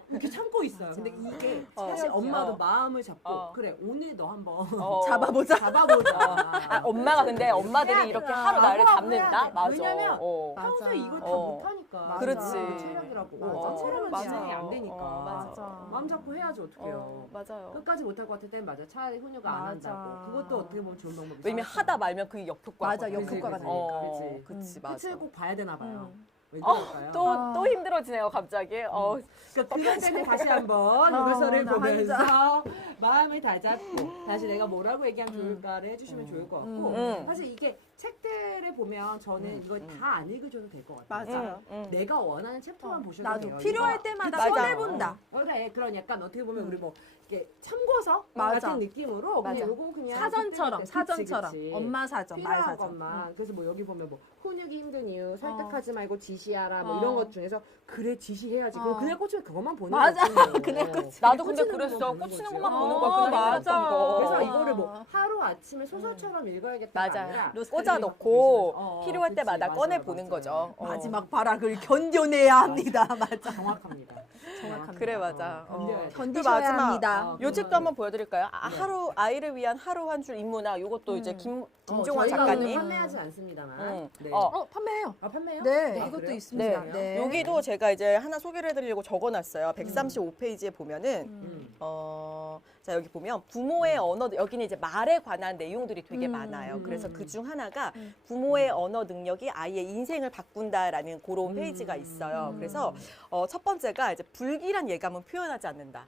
이렇게 참고 있어요. 근데 이게 사실 엄마도 마음을 잡고 그래 오늘 너 한번 잡아보자. 잡아보자. 엄마가 근데 엄마들이 이렇게 하루 나를 잡는다? 맞아. 왜냐면 맞아. 평소에 이걸 다 어. 못하니까. 맞아. 그렇지. 체력이라고. 맞아. 체력은 맞아. 진행이 안 되니까. 맞아. 마음 잡고 해야지 어떡해요. 맞아요. 끝까지 못할 것 같을 땐 맞아. 차라리 훈육을 안 맞아. 한다고. 그것도 어떻게 보면 좋은 방법이죠. 왜냐면 하다 말면 그게 역효과가 맞아, 역효과가 되니까. 그치 그치. 맞아. 끝을 꼭 봐야 되나 봐요. 왜 그럴까요? 또 힘들어지네요, 갑자기. 그러니까 그럴 때는 다시 한번 이거서를 나 보면서 마음을 다잡고 다시 내가 뭐라고 얘기하면 좋을까를 해주시면 좋을 것 같고 사실 이게 책들을 보면 저는 이거 다 안 읽으셔도 될 것 같아요. 맞아요. 내가 원하는 챕터만 보셔도 나도 돼요. 필요할 이거 때마다 맞아. 손해 본다. 그래 그런 약간 어떻게 보면 우리 뭐 이렇게 참고서 맞아. 같은 느낌으로 맞아. 그냥 요거 그냥 사전처럼, 그때 사전처럼. 그치. 엄마 사전, 말 필요한 사전. 것만 그래서 뭐 여기 보면 뭐 혼육이 힘든 이유 설득하지 말고 지시하라 뭐 이런 것 중에서 그래 지시해야지 그럼 그날 꽂히면 그것만 보는 맞아. 거지 그날 꽂히면 나도 근데 꽂히는 그랬어. 것만 보는 꽂히는 거지. 것만 보는 거야. 그날 맞아. 생각했던 거. 그래서 이거를 뭐 하루 아침에 소설처럼 읽어야겠다가 맞아. 아니라 꽂아 막 놓고 보시면서, 필요할 그치, 때마다 맞아요, 꺼내 맞아요. 보는 거죠. 마지막 발악을 견뎌내야 합니다. 맞아. 정확합니다. 그래, 맞아. 견뎌야 돼. 견디셔야 마지막, 합니다. 요 책도 한번 보여드릴까요? 네. 하루 아이를 위한 하루 한 줄 인문학. 요것도 이제 김종환 저희가 오늘 작가님. 판매하진 않습니다만 네. 판매해요. 아 판매요? 네, 아, 이것도 그래요? 있습니다. 네. 네. 여기도 제가 이제 하나 소개를 해드리려고 적어놨어요. 135페이지에 보면은 자 여기 보면 부모의 언어 여기는 이제 말에 관한 내용들이 되게 많아요. 그래서 그 중 하나가 부모의 언어 능력이 아이의 인생을 바꾼다라는 그런 페이지가 있어요. 그래서 첫 번째가 이제 불길한 예감은 표현하지 않는다.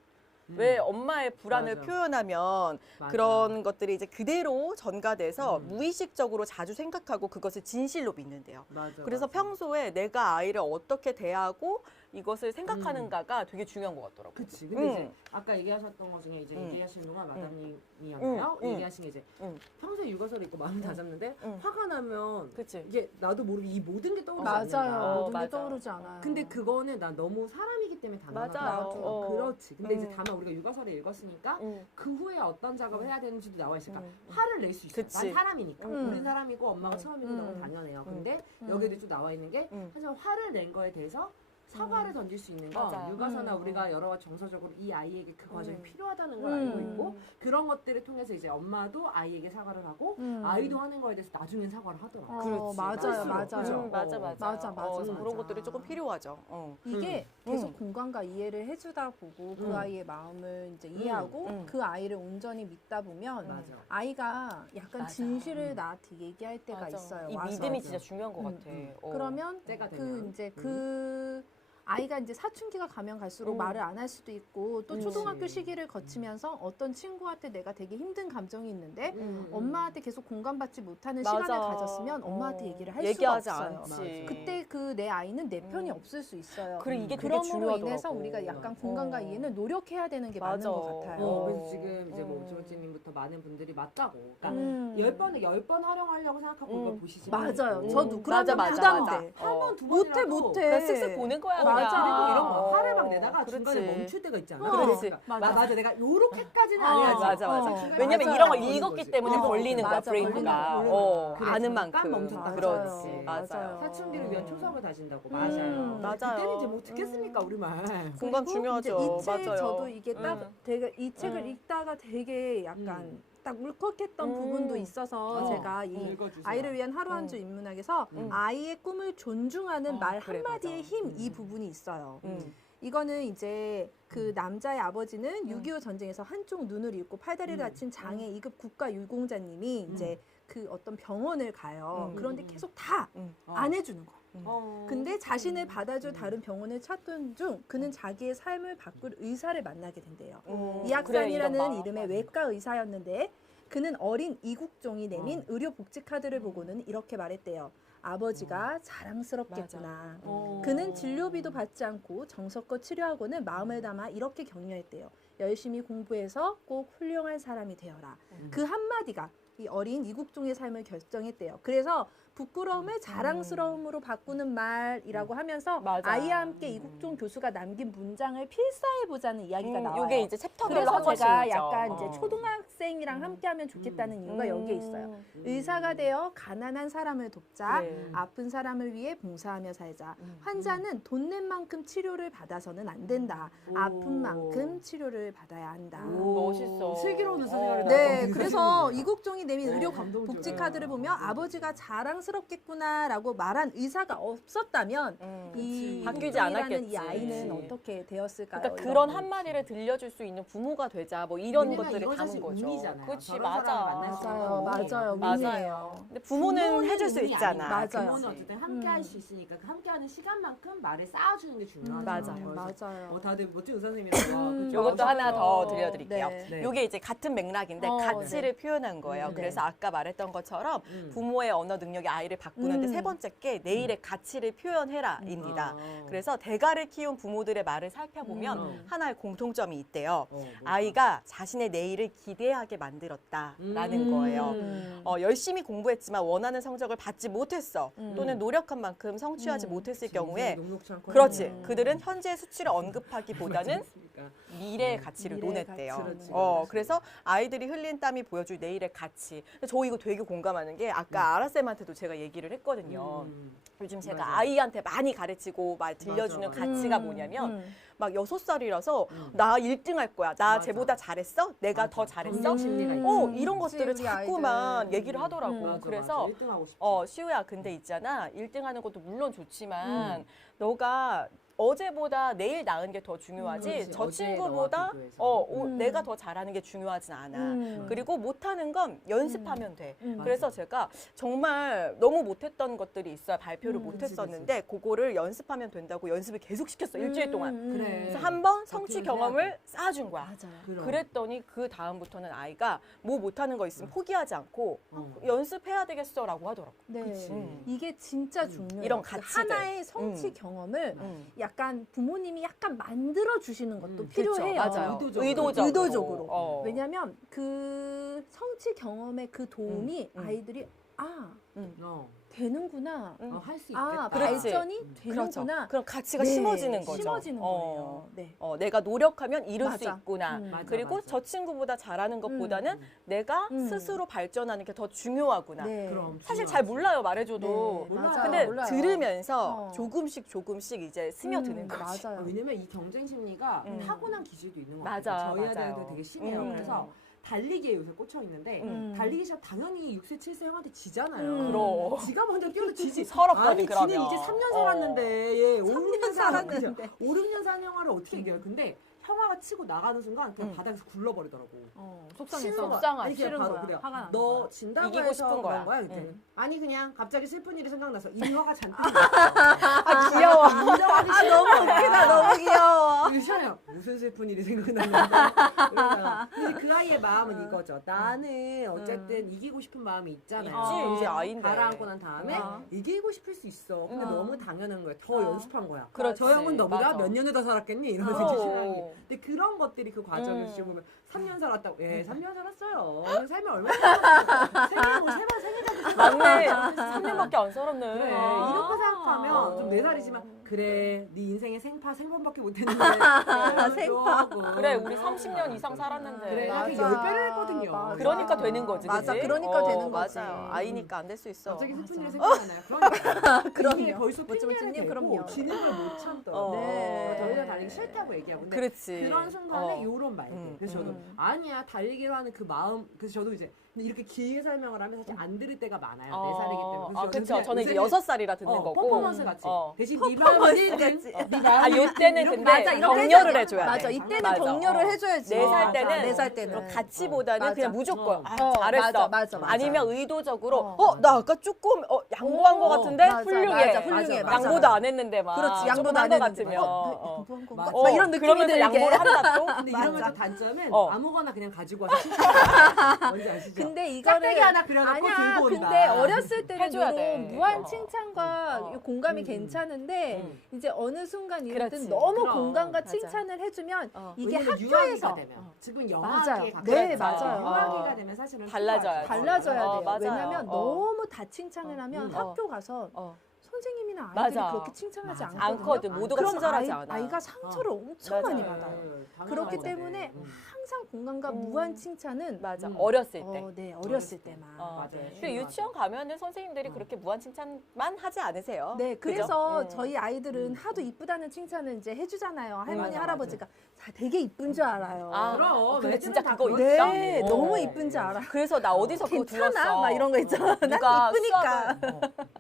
왜 엄마의 불안을 맞아. 표현하면 맞아. 그런 것들이 이제 그대로 전가돼서 무의식적으로 자주 생각하고 그것을 진실로 믿는데요. 맞아, 그래서 맞아. 평소에 내가 아이를 어떻게 대하고 이것을 생각하는가가 되게 중요한 것 같더라고요. 그치. 근데 이제 아까 얘기하셨던 것 중에 이제 얘기하시는 동안 마담님이었나요? 얘기하신 게 이제 평소에 육아서를 읽고 마음 다잡는데 화가 나면 그치. 이게 나도 모르게 이 모든 게 떠오르지 않는다. 맞아요. 모든 게 맞아. 떠오르지 않아요. 근데 그거는 난 너무 사람이기 때문에 맞아요. 단언하더라고. 그렇지. 근데 이제 다만 우리가 육아서를 읽었으니까 음. 그 후에 어떤 작업을 해야 되는지도 나와 있으니까 화를 낼 수 있어. 그치. 난 사람이니까. 음. 우린 사람이고 엄마가 처음이니까 너무 당연해요. 근데 여기도 또 나와 있는 게 하지만 화를 낸 거에 대해서 사과를 던질 수 있는 건 맞아요. 육아서나 우리가 여러 가지 정서적으로 이 아이에게 그 과정이 필요하다는 걸 알고 있고 그런 것들을 통해서 이제 엄마도 아이에게 사과를 하고 아이도 하는 거에 대해서 나중엔 사과를 하더라고. 그렇지. 맞아요, 할수록. 맞아요. 그죠? 맞아. 맞아. 그래서 그런 맞아. 것들이 조금 필요하죠. 이게 계속 공감과 이해를 해주다 보고 그 아이의 마음을 이제 이해하고 그 아이를 온전히 믿다 보면 맞아. 아이가 약간 맞아. 진실을 나한테 얘기할 때가 맞아. 있어요. 이 와서. 믿음이 진짜 중요한 것 같아. 그러면 때가 그 되면. 이제 그 아이가 이제 사춘기가 가면 갈수록 말을 안 할 수도 있고 또 초등학교 시기를 거치면서 어떤 친구한테 내가 되게 힘든 감정이 있는데 엄마한테 계속 공감받지 못하는 맞아. 시간을 가졌으면 엄마한테 얘기를 할 수가 얘기하지 없어요. 않지. 그때 그 내 아이는 내 편이 없을 수 있어요. 그래, 이게 되게 그럼으로 중요하더라고. 인해서 우리가 약간 공감과 이해는 노력해야 되는 게 맞아. 맞는 것 같아요. 그래서 지금 이제 뭐 조원진님부터 많은 분들이 맞다고. 그러니까 음. 10번 활용하려고 생각하고 이걸 보시지 맞아요. 말고. 저도 그러면 맞아. 부담돼. 한 번, 두 못해 번이라도 못해. 그냥 쓱쓱 보는 거야. 맞아. 그냥. 그리고 이런 거 어. 화를 막 내다가 그렇지. 중간에 멈출 때가 있잖아. 그렇지. 그러니까 맞아. 맞아. 내가 요렇게까지는 안 해야지. 맞아. 중간에 왜냐면 맞아요. 이런 걸 보는 읽었기 거지. 때문에 걸리는 거야, 맞아, 브레인가. 걸리는 거야. 그래, 아는 잠깐 만큼. 멈췄다. 그렇지. 맞아요. 맞아요. 사춘기를 위한 초석을 다진다고. 맞아요. 맞아요. 그때는 이제 뭐 듣겠습니까, 우리 말. 공감 그리고 중요하죠. 이제 이 책 맞아요. 저도 이게 딱 되게 이 책을 읽다가 되게 약간 딱 울컥했던 부분도 있어서 제가 이 읽어주세요. 아이를 위한 하루 한 주 인문학에서 아이의 꿈을 존중하는 말 그래, 한마디의 맞아. 힘 이 부분이 있어요. 이거는 이제 그 남자의 아버지는 6.25 전쟁에서 한쪽 눈을 잃고 팔다리를 다친 장애 2급 국가 유공자님이 이제 그 어떤 병원을 가요. 그런데 계속 다 안 해주는 거야. 근데 자신을 받아줄 다른 병원을 찾던 중 그는 자기의 삶을 바꿀 의사를 만나게 된대요. 이학산이라는 그래, 이런 이름의 외과 의사였는데 그는 어린 이국종이 내민 의료복지 카드를 보고는 이렇게 말했대요. 아버지가 자랑스럽겠구나. 그는 진료비도 받지 않고 정성껏 치료하고는 마음을 담아 이렇게 격려했대요. 열심히 공부해서 꼭 훌륭한 사람이 되어라. 그 한마디가 이 어린 이국종의 삶을 결정했대요. 그래서 부끄러움을 자랑스러움으로 바꾸는 말이라고 하면서 맞아. 아이와 함께 이국종 교수가 남긴 문장을 필사해보자는 이야기가 나와요. 이게 이제 챕터별로 그래서 한 번씩 제가 있죠. 약간 이제 초등학생이랑 함께하면 좋겠다는 이유가 여기에 있어요. 의사가 되어 가난한 사람을 돕자, 그래. 아픈 사람을 위해 봉사하며 살자. 환자는 돈 낸 만큼 치료를 받아서는 안 된다. 아픈 만큼 치료를 받아야 한다. 멋있어. 슬기로운 의사 생활을 네, 그래서 이국종이 내민 의료 감동적이에요. 복지 카드를 보면 아버지가 자랑스러운 원망스럽겠구나라고 말한 의사가 없었다면 이 바뀌지 이라는 않았겠지. 이 아이는 그치. 어떻게 되었을까요? 그러니까 이런 그런 거. 한마디를 들려줄 수 있는 부모가 되자 뭐 이런 왜냐면 것들을 이건 담은 사실 거죠. 운이잖아요. 그렇지, 저런 맞아. 사람을 만날 수 맞아요, 운이에요. 맞아요, 맞아요. 운이에요. 근데 부모는 해줄 수 운이 있잖아. 아니고 맞아요. 부모는 어쨌든 함께 할 수 있으니까 그 함께하는 시간만큼 말을 쌓아주는 게 중요하죠. 맞아요. 맞아요. 다들 멋진 의사 선생님이라고. 요것도 하나 더 맞아요. 드려드릴게요. 네. 네. 요게 이제 같은 맥락인데 어, 가치를 표현한 거예요. 네. 그래서 아까 말했던 것처럼 음. 부모의 언어 능력이 아이를 바꾸는데 세 번째 게 내일의 가치를 표현해라입니다. 그래서 대가를 키운 부모들의 말을 살펴보면 하나의 공통점이 있대요. 아이가 자신의 내일을 기대하게 만들었다라는 거예요. 열심히 공부했지만 원하는 성적을 받지 못했어. 또는 노력한 만큼 성취하지 못했을 경우에 그렇지. 그들은 현재의 수치를 언급하기보다는 미래의 가치를 미래의 논했대요. 가치. 그렇지. 그래서 아이들이 흘린 땀이 보여줄 내일의 가치. 저 이거 되게 공감하는 게 아까 아라쌤한테도 제가 얘기를 했거든요. 요즘 제가 맞아. 아이한테 많이 가르치고 말 들려주는 맞아, 맞아. 가치가 뭐냐면 막 6살이라서 나 1등 할 거야. 나 맞아. 쟤보다 잘했어? 내가 더 잘했어? 경쟁 심리가 있지. 이런 것들을 우리 자꾸만 아이들. 얘기를 하더라고. 맞아, 그래서 1등하고 싶지. 시우야 근데 있잖아 1등 하는 것도 물론 좋지만 너가 어제보다 내일 나은 게 더 중요하지 그렇지. 저 어제 친구보다 너와 비교해서. 내가 더 잘하는 게 중요하진 않아. 그리고 못하는 건 연습하면 돼. 그래서 제가 정말 너무 못했던 것들이 있어요. 발표를 못했었는데 그거를 연습하면 된다고 연습을 계속 시켰어. 일주일 동안. 그래. 그래서 한 번 성취 그렇게 해야 경험을 돼. 쌓아준 거야. 맞아요. 그럼. 그랬더니 그 다음부터는 아이가 뭐 못하는 거 있으면 포기하지 않고 연습해야 되겠어라고 하더라고. 네. 그치. 이게 진짜 중요해요. 이런 그 가치들. 하나의 성취 경험을 음. 약간 부모님이 약간 만들어 주시는 것도 필요해요. 그렇죠. 맞아요. 의도적으로. 의도적으로. 왜냐하면 그 성취 경험의 그 도움이 아이들이 되는구나. 할 수 있겠다. 그렇지. 발전이 그렇죠. 되는구나. 그럼 가치가 네, 심어지는 거죠. 심어지는 거예요. 네. 내가 노력하면 이룰 수 맞아. 있구나. 맞아, 그리고 맞아. 저 친구보다 잘하는 것보다는 내가 스스로 발전하는 게 더 중요하구나. 네. 그럼 사실 중요하지. 잘 몰라요 말해줘도. 네, 맞아요. 근데 몰라요. 들으면서 어. 조금씩 이제 스며드는 거지. 맞아요. 왜냐면 이 경쟁 심리가 타고난 기질도 있는 것 맞아, 같아요. 저희 맞아요. 아들한테 되게 심해요. 그래서 달리기에 요새 꽂혀 있는데 달리기 시합 당연히 6세, 7세 형한테 지잖아요. 그럼. 지가 먼저 뛰어도 지지. 서럽거든, 아니, 그러면. 지는 이제 3년 살았는데 얘 5, 6년 살았는데. 5, 6년 산 형아를 어떻게 이겨요? 근데 형아가 치고 나가는 순간 그냥 바닥에서 굴러버리더라고. 속상했어. 속상하지. 싫은 바로 거야. 그냥 화가 나는 너 거야. 진다고 이기고 해서 싶은 거야. 그런 거야 그때는. 아니 그냥 갑자기 슬픈 일이 생각나서 인화가 잔뜩 귀여워. 인정하기 아 너무 웃기다. 너무 귀여워. 유셔요. 무슨 슬픈 일이 생각났는데. 그러다가. 근데 그 아이의 마음은 이거죠. 나는 어쨌든 이기고 싶은 마음이 있잖아요. 있지, 이제 아이인데. 가라앉고 난 다음에 이기고 싶을 수 있어. 근데 너무 당연한 거야. 더 연습한 거야. 그렇지. 저 형은 너보다 맞아. 몇 년을 더 살았겠니? 이러면서 어. 이제 신랑이. 근데 그런 것들이 그 과정에서 보면 3년 살았다고. 예, 3년 살았어요. 살면 얼마나 살았어요. 세번 생일자도 맞네. 3년밖에 안 살았네. 그래 이렇게 생각하면 좀 4살이지만 그래 네 인생의 생파 3번밖에 못했는데 생파. 그래 우리 30년 이상 살았는데. 그래 맞아. 이렇게 10배를 했거든요. 맞아. 그러니까 되는 거지. 맞아. 그치? 그러니까 되는 거지. 맞아요. 아이니까 안 될 수 있어. 갑자기 슬픈 일이 생각나나요? 그러니까 그럼요. 이게 벌써 멋진 핑계를 멋진님, 대고 그럼요. 지는 걸 못 참더라고요. 네. 저희가 달리기 싫다고 얘기하고 근데 그렇지. 그런 순간에 요런 말들 그래서 저도 음. 아니야 달리기로 하는 그 마음 그래서 저도 이제 근데 이렇게 길게 설명을 하면 사실 안 들을 때가 많아요. 4살이기 때문에 아, 그렇죠. 그냥 저는 이제 요새는 6살이라 듣는 거고. 퍼포먼스 같이 대신 네 퍼포먼스 마음은 같이. 네 마음은 요때는 이렇게 근데 맞아, 이렇게 격려를 해줘야 해줘야 돼. 맞아. 이때는 맞아. 격려를 해줘야지. 4살 맞아. 때는 4살 때는 가치보다는 맞아. 그냥 무조건 어. 잘했어. 맞아. 아니면 의도적으로 어. 나 아까 조금 양보한 것 같은데 맞아, 훌륭해. 맞아, 훌륭해. 맞아. 양보도 안 했는데 막 그렇지. 조금 양보도 한 안 것 했는데. 같으면. 양보한 건가? 맞아. 막 이런 느낌이 그러면서 들게. 양보를 한다 또. 근데 이러면서 단점은 어. 아무거나 그냥 가지고 와서 칭찬 뭔지 아시죠? 근데 이거를 짝대기 하나 그려놓고 아니야. 들고 온다. 근데 어렸을 때는 해줘야 이런 돼. 무한 칭찬과 어. 공감이 괜찮은데 이제 어느 순간 이럴 땐 그렇지. 너무 그럼. 공감과 맞아. 칭찬을 해주면 이게 왜냐면 학교에서 유아기가 되면 지금 영화기에 맞아요. 가까워서 네, 맞아요. 유아기가 되면 사실은 달라져야지. 달라져야 돼요. 맞아요. 왜냐면 너무 다 칭찬을 하면 어. 학교 가서 선생님이나 아이들이 맞아. 그렇게 칭찬하지 맞아. 않거든요. 않거든. 모두가 그럼 친절하지 않아. 아이가 상처를 엄청 맞아요. 많이 받아요. 네, 그렇기 당연하죠. 때문에 네. 항상 공감과 무한 칭찬은 맞아. 음. 어렸을 때. 네, 어렸을 때만. 어, 네. 근데 유치원 가면은 선생님들이 그렇게 무한 칭찬만 하지 않으세요. 네, 그죠? 그래서 저희 아이들은 하도 이쁘다는 칭찬을 이제 해주잖아요. 할머니, 맞아, 할아버지가 다 되게 이쁜 줄 알아요. 아, 그럼 근데 애들은 진짜 다 그거 그렇죠. 네, 있다. 너무 어. 이쁜 줄 알아. 그래서 나 어디서 그거 괜찮아? 들었어. 막 이런 거 있잖아. 난 누가 이쁘니까.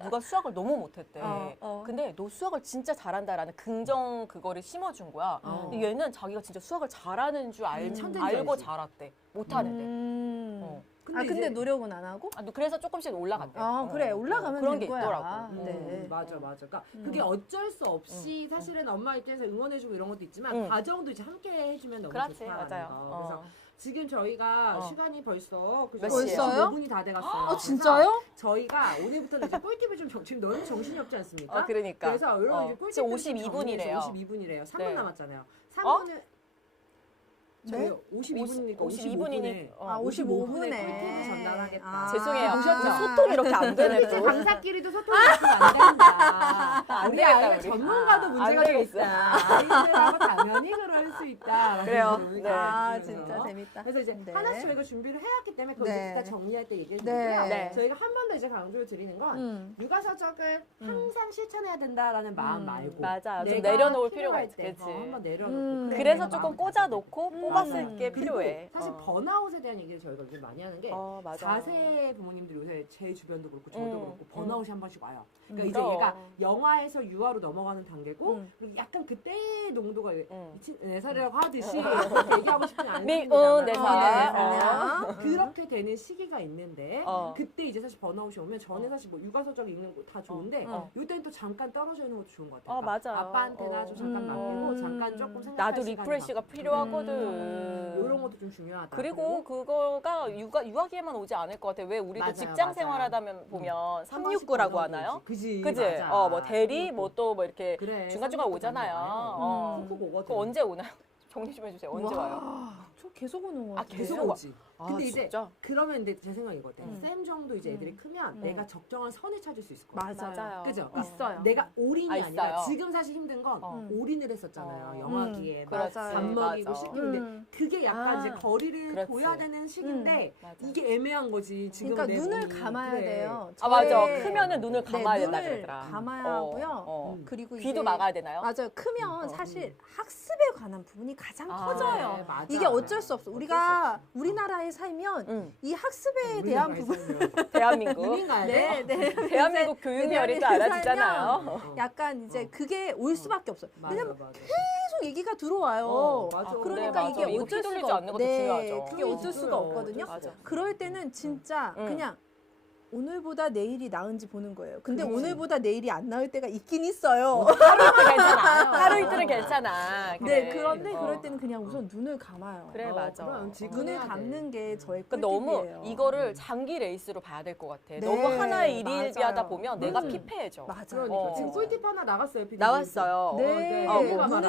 누가 수학을 너무 못했대. 어. 근데 너 수학을 진짜 잘한다라는 긍정 그거를 심어준 거야. 근데 얘는 자기가 진짜 수학을 잘하는 줄 천재인 줄 알고 알지. 잘했대. 못하는데. 어. 근데 이제- 노력은 안 하고? 그래서 조금씩 올라갔대. 아, 그래. 올라가면 그런 된 게 거야. 있더라고. 네. 맞아. 그러니까 그게 어쩔 수 없이 사실은 엄마 입장에서 응원해주고 이런 것도 있지만 과정도 이제 함께 해주면 너무 그렇지, 좋다. 맞아요. 그래서 지금 저희가 시간이 벌써 몇 시예요? 5분이 다 돼갔어요. 아, 진짜요? 저희가 오늘부터는 이제 꿀팁을 지금 너무 정신이 없지 않습니까? 그러니까. 그래서 이런 이제 꿀팁 지금 52분이래요. 52분이래요. 3분 네. 남았잖아요. 3분을 네? 52분이니까 52분이니. 55분에 아, 55분에. 꿀팁을 전달하겠다. 아, 죄송해요. 보셨죠? 소통이 이렇게 안 되네. 이제 또. 강사끼리도 소통이 안 된다. 안 우리 되겠다, 아이가 우리. 전문가도 안 문제가 좀 되겠어. 있다. 아이들하고 당연히 그럴 수 있다. 그래요. 그래서 네. 아, 그래서 진짜 재밌다. 그래서 이제 네. 하나씩 저희가 준비를 해왔기 때문에 그거 네. 이제 이따 정리할 때 얘기해 네. 드리고요. 네. 저희가 한 번 더 이제 강조를 드리는 건 육아서적을 항상 실천해야 된다라는 마음 말고 맞아. 좀 내가 내려놓을 필요가 필요할 있지. 때 그치. 한번 내려놓고 그래, 그래서 내가 조금 마음을 꽂아놓고 뽑았을 맞아요. 게 그리고 필요해. 사실 번아웃에 대한 얘기를 저희가 요즘 많이 하는 게 맞아. 자세 부모님들 요새 제 주변도 그렇고 저도 그렇고 번아웃이 한 번씩 와요. 그러니까 이제 그럼. 얘가 영아에서 유아로 넘어가는 단계고 그리고 약간 그때의 농도가 미친 4살이라고 하듯이 그렇게 얘기하고 싶은 안 미운 네 살. 그렇게 되는 시기가 있는데 어. 그때 이제 사실 번아웃이 오면 저는 사실 뭐 육아서적 읽는 거 다 좋은데 이때는 또 잠깐 떨어져 있는 것도 좋은 것 같아요. 맞아. 아빠한테나 좀 잠깐 맡기고 잠깐 조금 생각할 나도 시간이 리프레시가 갖고. 필요하거든. 이런 것도 좀 중요하다. 그리고 그거가 유아기에만 오지 않을 것 같아. 왜 우리도 맞아요, 직장 맞아요. 생활하다 보면 369라고 하나요? 그지. 그지? 맞아. 뭐 대리 뭐 또 뭐 이렇게 그래, 중간중간 369 오잖아요. 많이 쿡쿡 오거든. 그거 언제 오나요? 정리 좀 해주세요. 언제 와요? 저 계속 오는 거 아, 같아요. 계속 계속 오지. 근데 이제 진짜? 그러면 근데 제 생각이 이거든. 쌤 정도 이제 애들이 크면 내가 적정한 선을 찾을 수 있을 거야. 맞아요. 그죠? 있어요. 내가 올인이 아니라 있어요. 지금 사실 힘든 건 올인을 했었잖아요. 영아기에 막 그렇지. 밥 먹이고 맞아. 씻기는데 그게 약간 이제 거리를 그렇지. 둬야 되는 시기인데 맞아. 이게 애매한 거지. 지금 그러니까 내 눈을 몸이. 감아야 그래. 돼요. 맞아. 저의- 크면은 눈을 감아야 된다 눈을 그러더라. 감아야 어, 하고요. 어. 그리고 귀도 이제 막아야 되나요? 맞아요. 크면 사실 학습에 관한 부분이 가장 커져요. 네, 맞아. 이게 어쩔 수 없어. 어쩔 우리가 수 없어. 우리나라에 살면 응. 이 학습에 대한 부분 대한민국. 눈인 가야 돼? 네. 대한민국 교육열이 또 대한민국에 알아지잖아요. 약간 이제 그게 올 수밖에 없어요. 왜냐면 맞아. 계속 얘기가 들어와요. 맞아. 그러니까 네, 이게 맞아. 이거 어쩔 휘둘리지 수가 않는 것도 중요하죠. 그게 어쩔 수가 없거든요. 맞아. 그럴 때는 진짜 그냥 오늘보다 내일이 나은지 보는 거예요. 근데 그렇지. 오늘보다 내일이 안 나을 때가 있긴 있어요. 하루 이틀 괜찮아. 하루 이틀은 괜찮아. 네, 그래. 그런데 그럴 때는 그냥 우선 눈을 감아요. 그래 맞아. 그럼 지금 눈을 해야 돼. 감는 게 저의 그러니까 꿀팁이에요. 너무 이거를 장기 레이스로 봐야 될 것 같아. 네, 너무 하나의 일일비하다 맞아요. 보면 내가 피폐해져. 맞아요. 그러니까 어. 지금 꿀팁 하나 나갔어요. 피디님. 나왔어요. 네, 어, 눈을 뭐, 감아라.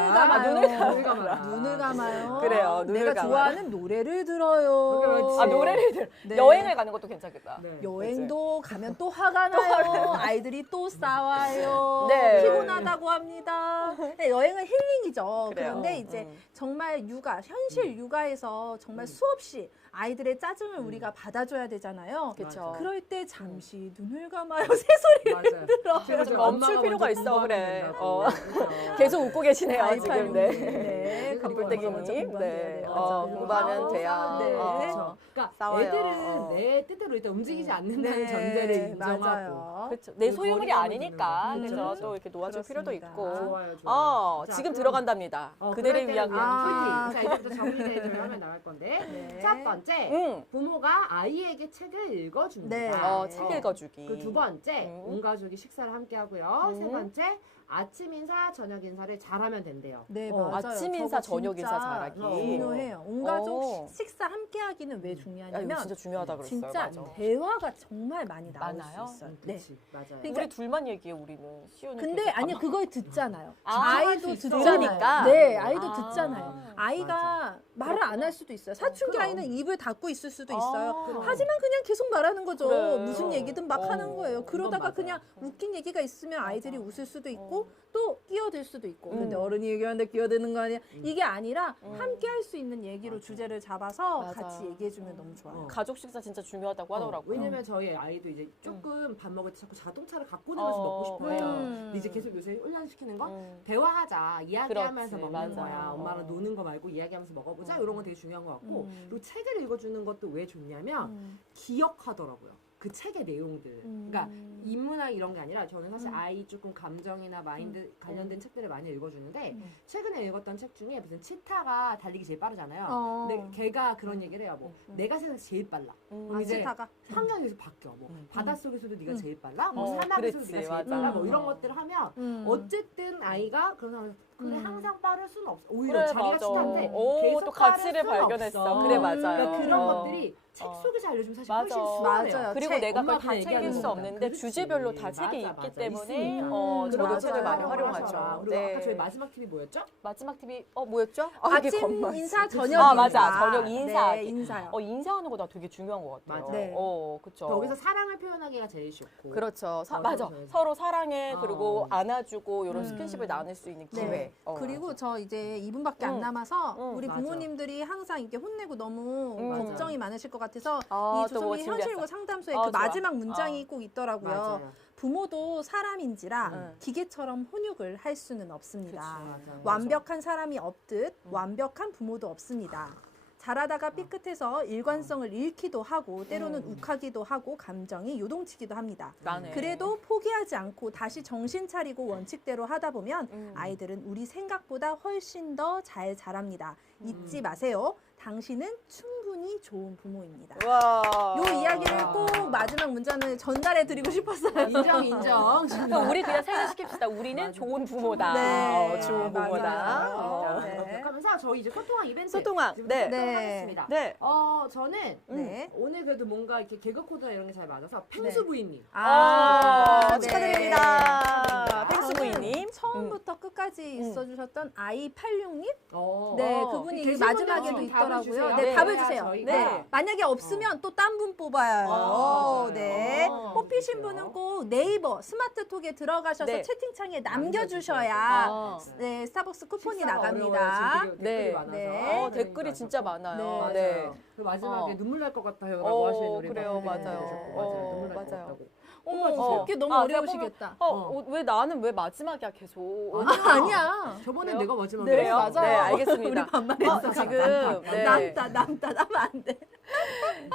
눈을 감아요. 눈을 감아라. 눈을 감아요. 그래요, 눈을 내가 감아요. 좋아하는 노래를 들어요. 그렇지. 아 노래를 네. 여행을 가는 것도 괜찮겠다. 네. 여행도 가면 또 화가 나요. 아이들이 또 싸워요. 네. 피곤하다고 합니다. 네, 여행은 힐링이죠. 그래요. 그런데 이제 정말 현실 육아에서 정말 수없이 아이들의 짜증을 우리가 받아줘야 되잖아요. 그렇죠. 그럴 때 잠시 눈을 감아요. 새소리를 맞아요. 들어요. 좀 멈출 필요가 있어, 그래. 어. 그렇죠. 계속 웃고 계시네요 아이팔 지금. 네. 네. 그리고 꿀땡이님. 먼저 공부해야 네. 돼요. 공부하면 돼요. 네. 그렇죠. 그러니까 싸워요. 애들은 내 뜻대로 일단 움직이지 않는다는 전제를 인정하고. 맞아요. 그렇죠. 내 그 소유물이 거리감을 아니니까 두는 그래서 거죠. 또 이렇게 놓아줄 필요도 그렇습니다. 있고. 좋아요, 좋아요. 자, 지금 그럼- 들어간답니다. 그대를 위한 아, 꿀팁. 자, 이제부터 정리를 하면 나갈 건데. 네. 첫 번째, 응. 부모가 아이에게 책을 읽어줍니다. 네. 책 읽어주기. 그 두 번째, 음. 온 가족이 식사를 함께 하고요. 세 번째, 아침 인사, 저녁 인사를 잘하면 된대요. 네, 어, 맞아요. 아침 인사, 저거 저녁 인사 진짜 잘하기. 중요해요. 온 가족 어. 식사 함께 하기는 왜 야, 이거 중요하냐면 진짜 중요하다 그랬어요. 진짜 맞아. 대화가 정말 많이 나올 많아요? 수 있어요. 네. 그치, 맞아요. 그러니까 우리 둘만 얘기해 우리는. 시우는 근데 계속 아니 가만- 그걸 듣잖아요. 아, 아이도 할수 있어. 듣잖아요. 그러니까. 네, 아이도 아. 듣잖아요. 아이가 말을 안 할 수도 있어요. 사춘기 그럼. 아이는 입을 닫고 있을 수도 있어요. 아. 하지만 그냥 계속 말하는 거죠. 그래. 무슨 얘기든 막 하는 거예요. 그러다가 맞아요. 그냥 웃긴 얘기가 있으면 아이들이 웃을 수도 있고 또 끼어들 수도 있고. 음. 근데 어른이 얘기하는데 끼어드는 거 아니야? 이게 아니라 함께 할 수 있는 얘기로 맞아. 주제를 잡아서 맞아. 같이 얘기해주면 너무 좋아요. 가족 식사 진짜 중요하다고 하더라고요. 왜냐면 저희 아이도 이제 조금 밥 먹을 때 자꾸 자동차를 갖고 다니면서 먹고 싶어 해요. 근데 이제 계속 요새 훈련시키는 건 대화하자, 이야기하면서 그렇지, 먹는 맞아. 거야. 엄마랑 노는 거 말고 이야기하면서 먹어보자. 이런 건 되게 중요한 것 같고 그리고 책을 읽어주는 것도 왜 좋냐면 기억하더라고요. 그 책의 내용들. 그러니까 인문학 이런 게 아니라 저는 사실 아이 조금 감정이나 마인드 관련된 책들을 많이 읽어주는데 최근에 읽었던 책 중에 무슨 치타가 달리기 제일 빠르잖아요. 근데 걔가 그런 얘기를 해요. 뭐 내가 세상에서 제일 빨라. 그럼 이제 치타가 환경에서 바뀌어. 뭐 바닷속에서도 네가 제일 빨라. 뭐 어, 사막에서도 그렇지, 네가 제일 맞아. 빨라. 뭐 이런 것들을 하면 어쨌든 아이가 그런 상황에서 그래 항상 빠를 수는 없어. 오히려 그래, 자기가 맞아. 치타인데 오, 계속 또 빠를 가치를 수는 발견했어. 없어. 그래, 맞아요. 그러니까 그런 어. 것들이 책 어. 속에서 알려주면 사실 맞아. 훨씬 수월해요. 맞아요. 그리고 책, 내가 그걸 엄마가 다 챙길 얘기하는 수 거니까. 없는데 그렇지. 주제별로 다 책이 맞아, 있기 맞아. 때문에 있으니까. 저도 맞아요. 책을 많이 활용하셔라. 활용하죠. 그리고 네. 아까 저희 마지막 팁이 뭐였죠? 마지막 팁이 뭐였죠? 아, 이게 아침 겁나. 인사 저녁 아, 맞아. 저녁 인사하기. 네, 인사요. 인사하는 거 나 되게 중요한 것 같아요. 맞아. 네. 그쵸. 여기서 사랑을 표현하기가 제일 쉽고. 그렇죠. 맞아, 맞아. 맞아. 서로 사랑해 그리고 어. 안아주고 이런 스킨십을 나눌 수 있는 기회. 네. 그리고 저 이제 2분밖에 안 응. 남아서 응, 우리 맞아. 부모님들이 항상 이렇게 혼내고 너무 맞아. 걱정이 많으실 것 같아서 아, 이 또 뭐 조선미 준비했어? 현실고 상담소의 아, 그 좋아. 마지막 문장이 꼭 있더라고요. 맞아요. 부모도 사람인지라 응. 기계처럼 혼육을 할 수는 없습니다. 맞아요. 완벽한 사람이 없듯 완벽한 부모도 없습니다. 자라다가 삐끗해서 일관성을 잃기도 하고 때로는 욱하기도 하고 감정이 요동치기도 합니다. 나네. 그래도 포기하지 않고 다시 정신 차리고 원칙대로 하다 보면 아이들은 우리 생각보다 훨씬 더 잘 자랍니다. 잊지 마세요. 당신은 충분히 좋은 부모입니다. 와. 요 이야기를 꼭 마지막 문장을 전달해 드리고 싶었어요. 인정. 그럼 우리 그냥 세뇌시킵시다. 우리는 좋은 부모다. 네. 좋은 부모다. 맞아요. 네. 하면서 저희 이제 소통왕 이벤트 소통왕. 지금 네. 시작하도록 네. 하겠습니다. 네. 저는 네. 오늘 그래도 뭔가 이렇게 개그 코드나 이런 게 잘 맞아서 펭수 부인님. 네. 축하드립니다. 펭수 저는 부인님. 처음부터 끝까지 있어주셨던 아이86님? 어. 네, 그분이 계신 마지막에도 분들 답을 있더라고요. 주세요. 네, 네. 답을 주세요. 저희가- 네. 만약에 없으면 또 딴 분 뽑아요. 맞아요. 네. 어. 뽑히신 분은 꼭 네이버 스마트톡에 들어가셔서 네. 채팅창에 남겨주셔야 아. 네, 스타벅스 쿠폰이 식사가 나갑니다. 어려워요. 지금 되게 네. 댓글이 많아서. 네. 댓글이 진짜 많아요. 네. 네. 맞아요. 그 마지막에 어. 눈물 날 것 같아요. 라고 하시는 우리 그래요. 막 맞아요. 맞아요. 눈물 날 것 맞아요. 같다고. 어머, 뽑아주세요. 뽑기 너무 아, 어려우시겠다. 왜 나는 왜 마지막이야 계속? 아니야. 저번에 그래요? 내가 마지막에 네, 했어. 맞아요. 네, 알겠습니다. 우리 반말했어. 지금 네. 남다 하면 안 돼.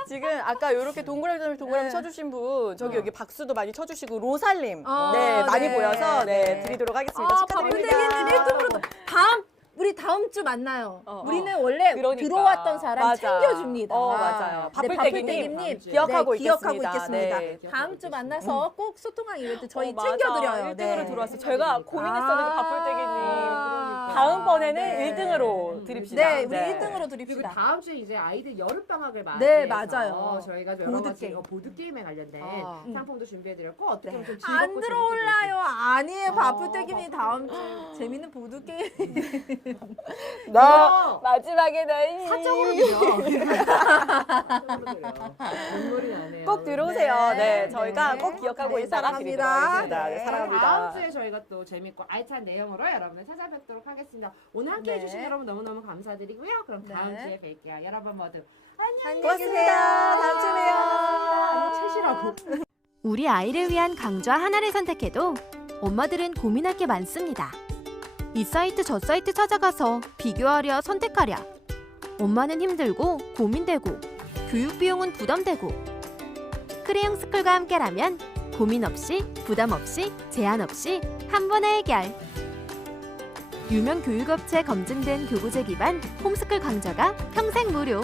지금 아까 이렇게 동그라미 쳐주신 분 저기 여기 박수도 많이 쳐주시고 로살님 네 많이 네. 보여서 네 네. 드리도록 하겠습니다. 축하드립니다. 바쁜데기는 1등으로 우리 다음 주 만나요. 어, 우리는 원래 그러니까. 들어왔던 사람 맞아. 챙겨줍니다. 맞아요. 네, 바쁠때기님 바쁠때기님 기억하고 기억하고 있겠습니다. 있겠습니다. 네. 다음 주 만나서 꼭 소통왕 이벤트 저희 맞아. 챙겨드려요. 1등으로 들어왔어요. 저희가 고민했었는데 바쁠때기님 그러니까. 다음번에는 네. 1등으로 드립시다. 네, 우리 1등으로 그리고 드립시다. 다음 주에 이제 아이들 여름방학을 네, 맞이해서 맞아요. 저희가 여러 가지 보드게임. 보드게임에 관련된 아. 상품도 준비해드렸고 어떻게 보면 좀 즐겁고 안 재밌게 들어올라요. 아니에요. 바쁠때기님 다음 주 재밌는 보드게임. 나 마지막에는 사적으로 드려. 눈물이 나네요. 꼭 들어오세요. 네. 네, 저희가 네. 꼭 기억하고 네, 있다가 드리도록 하겠습니다. 네, 네. 사랑합니다. 다음 주에 저희가 또 재밌고 알찬 내용으로 여러분을 찾아뵙도록 하겠습니다. 오늘 함께 네. 해주신 여러분 너무너무 감사드리고요. 그럼 다음 네. 주에 뵐게요. 여러분 모두 안녕히 고맙습니다. 다음 주에 봬요. 아니 채시라고. 우리 아이를 위한 강좌 하나를 선택해도 엄마들은 고민할 게 많습니다. 이 사이트 저 사이트 찾아가서 비교하랴 선택하랴. 엄마는 힘들고 고민되고 교육 비용은 부담되고. 크레용 스쿨과 함께라면 고민 없이 부담 없이 제한 없이 한 번에 해결. 유명 교육업체 검증된 교구제 기반 홈스쿨 강좌가 평생 무료.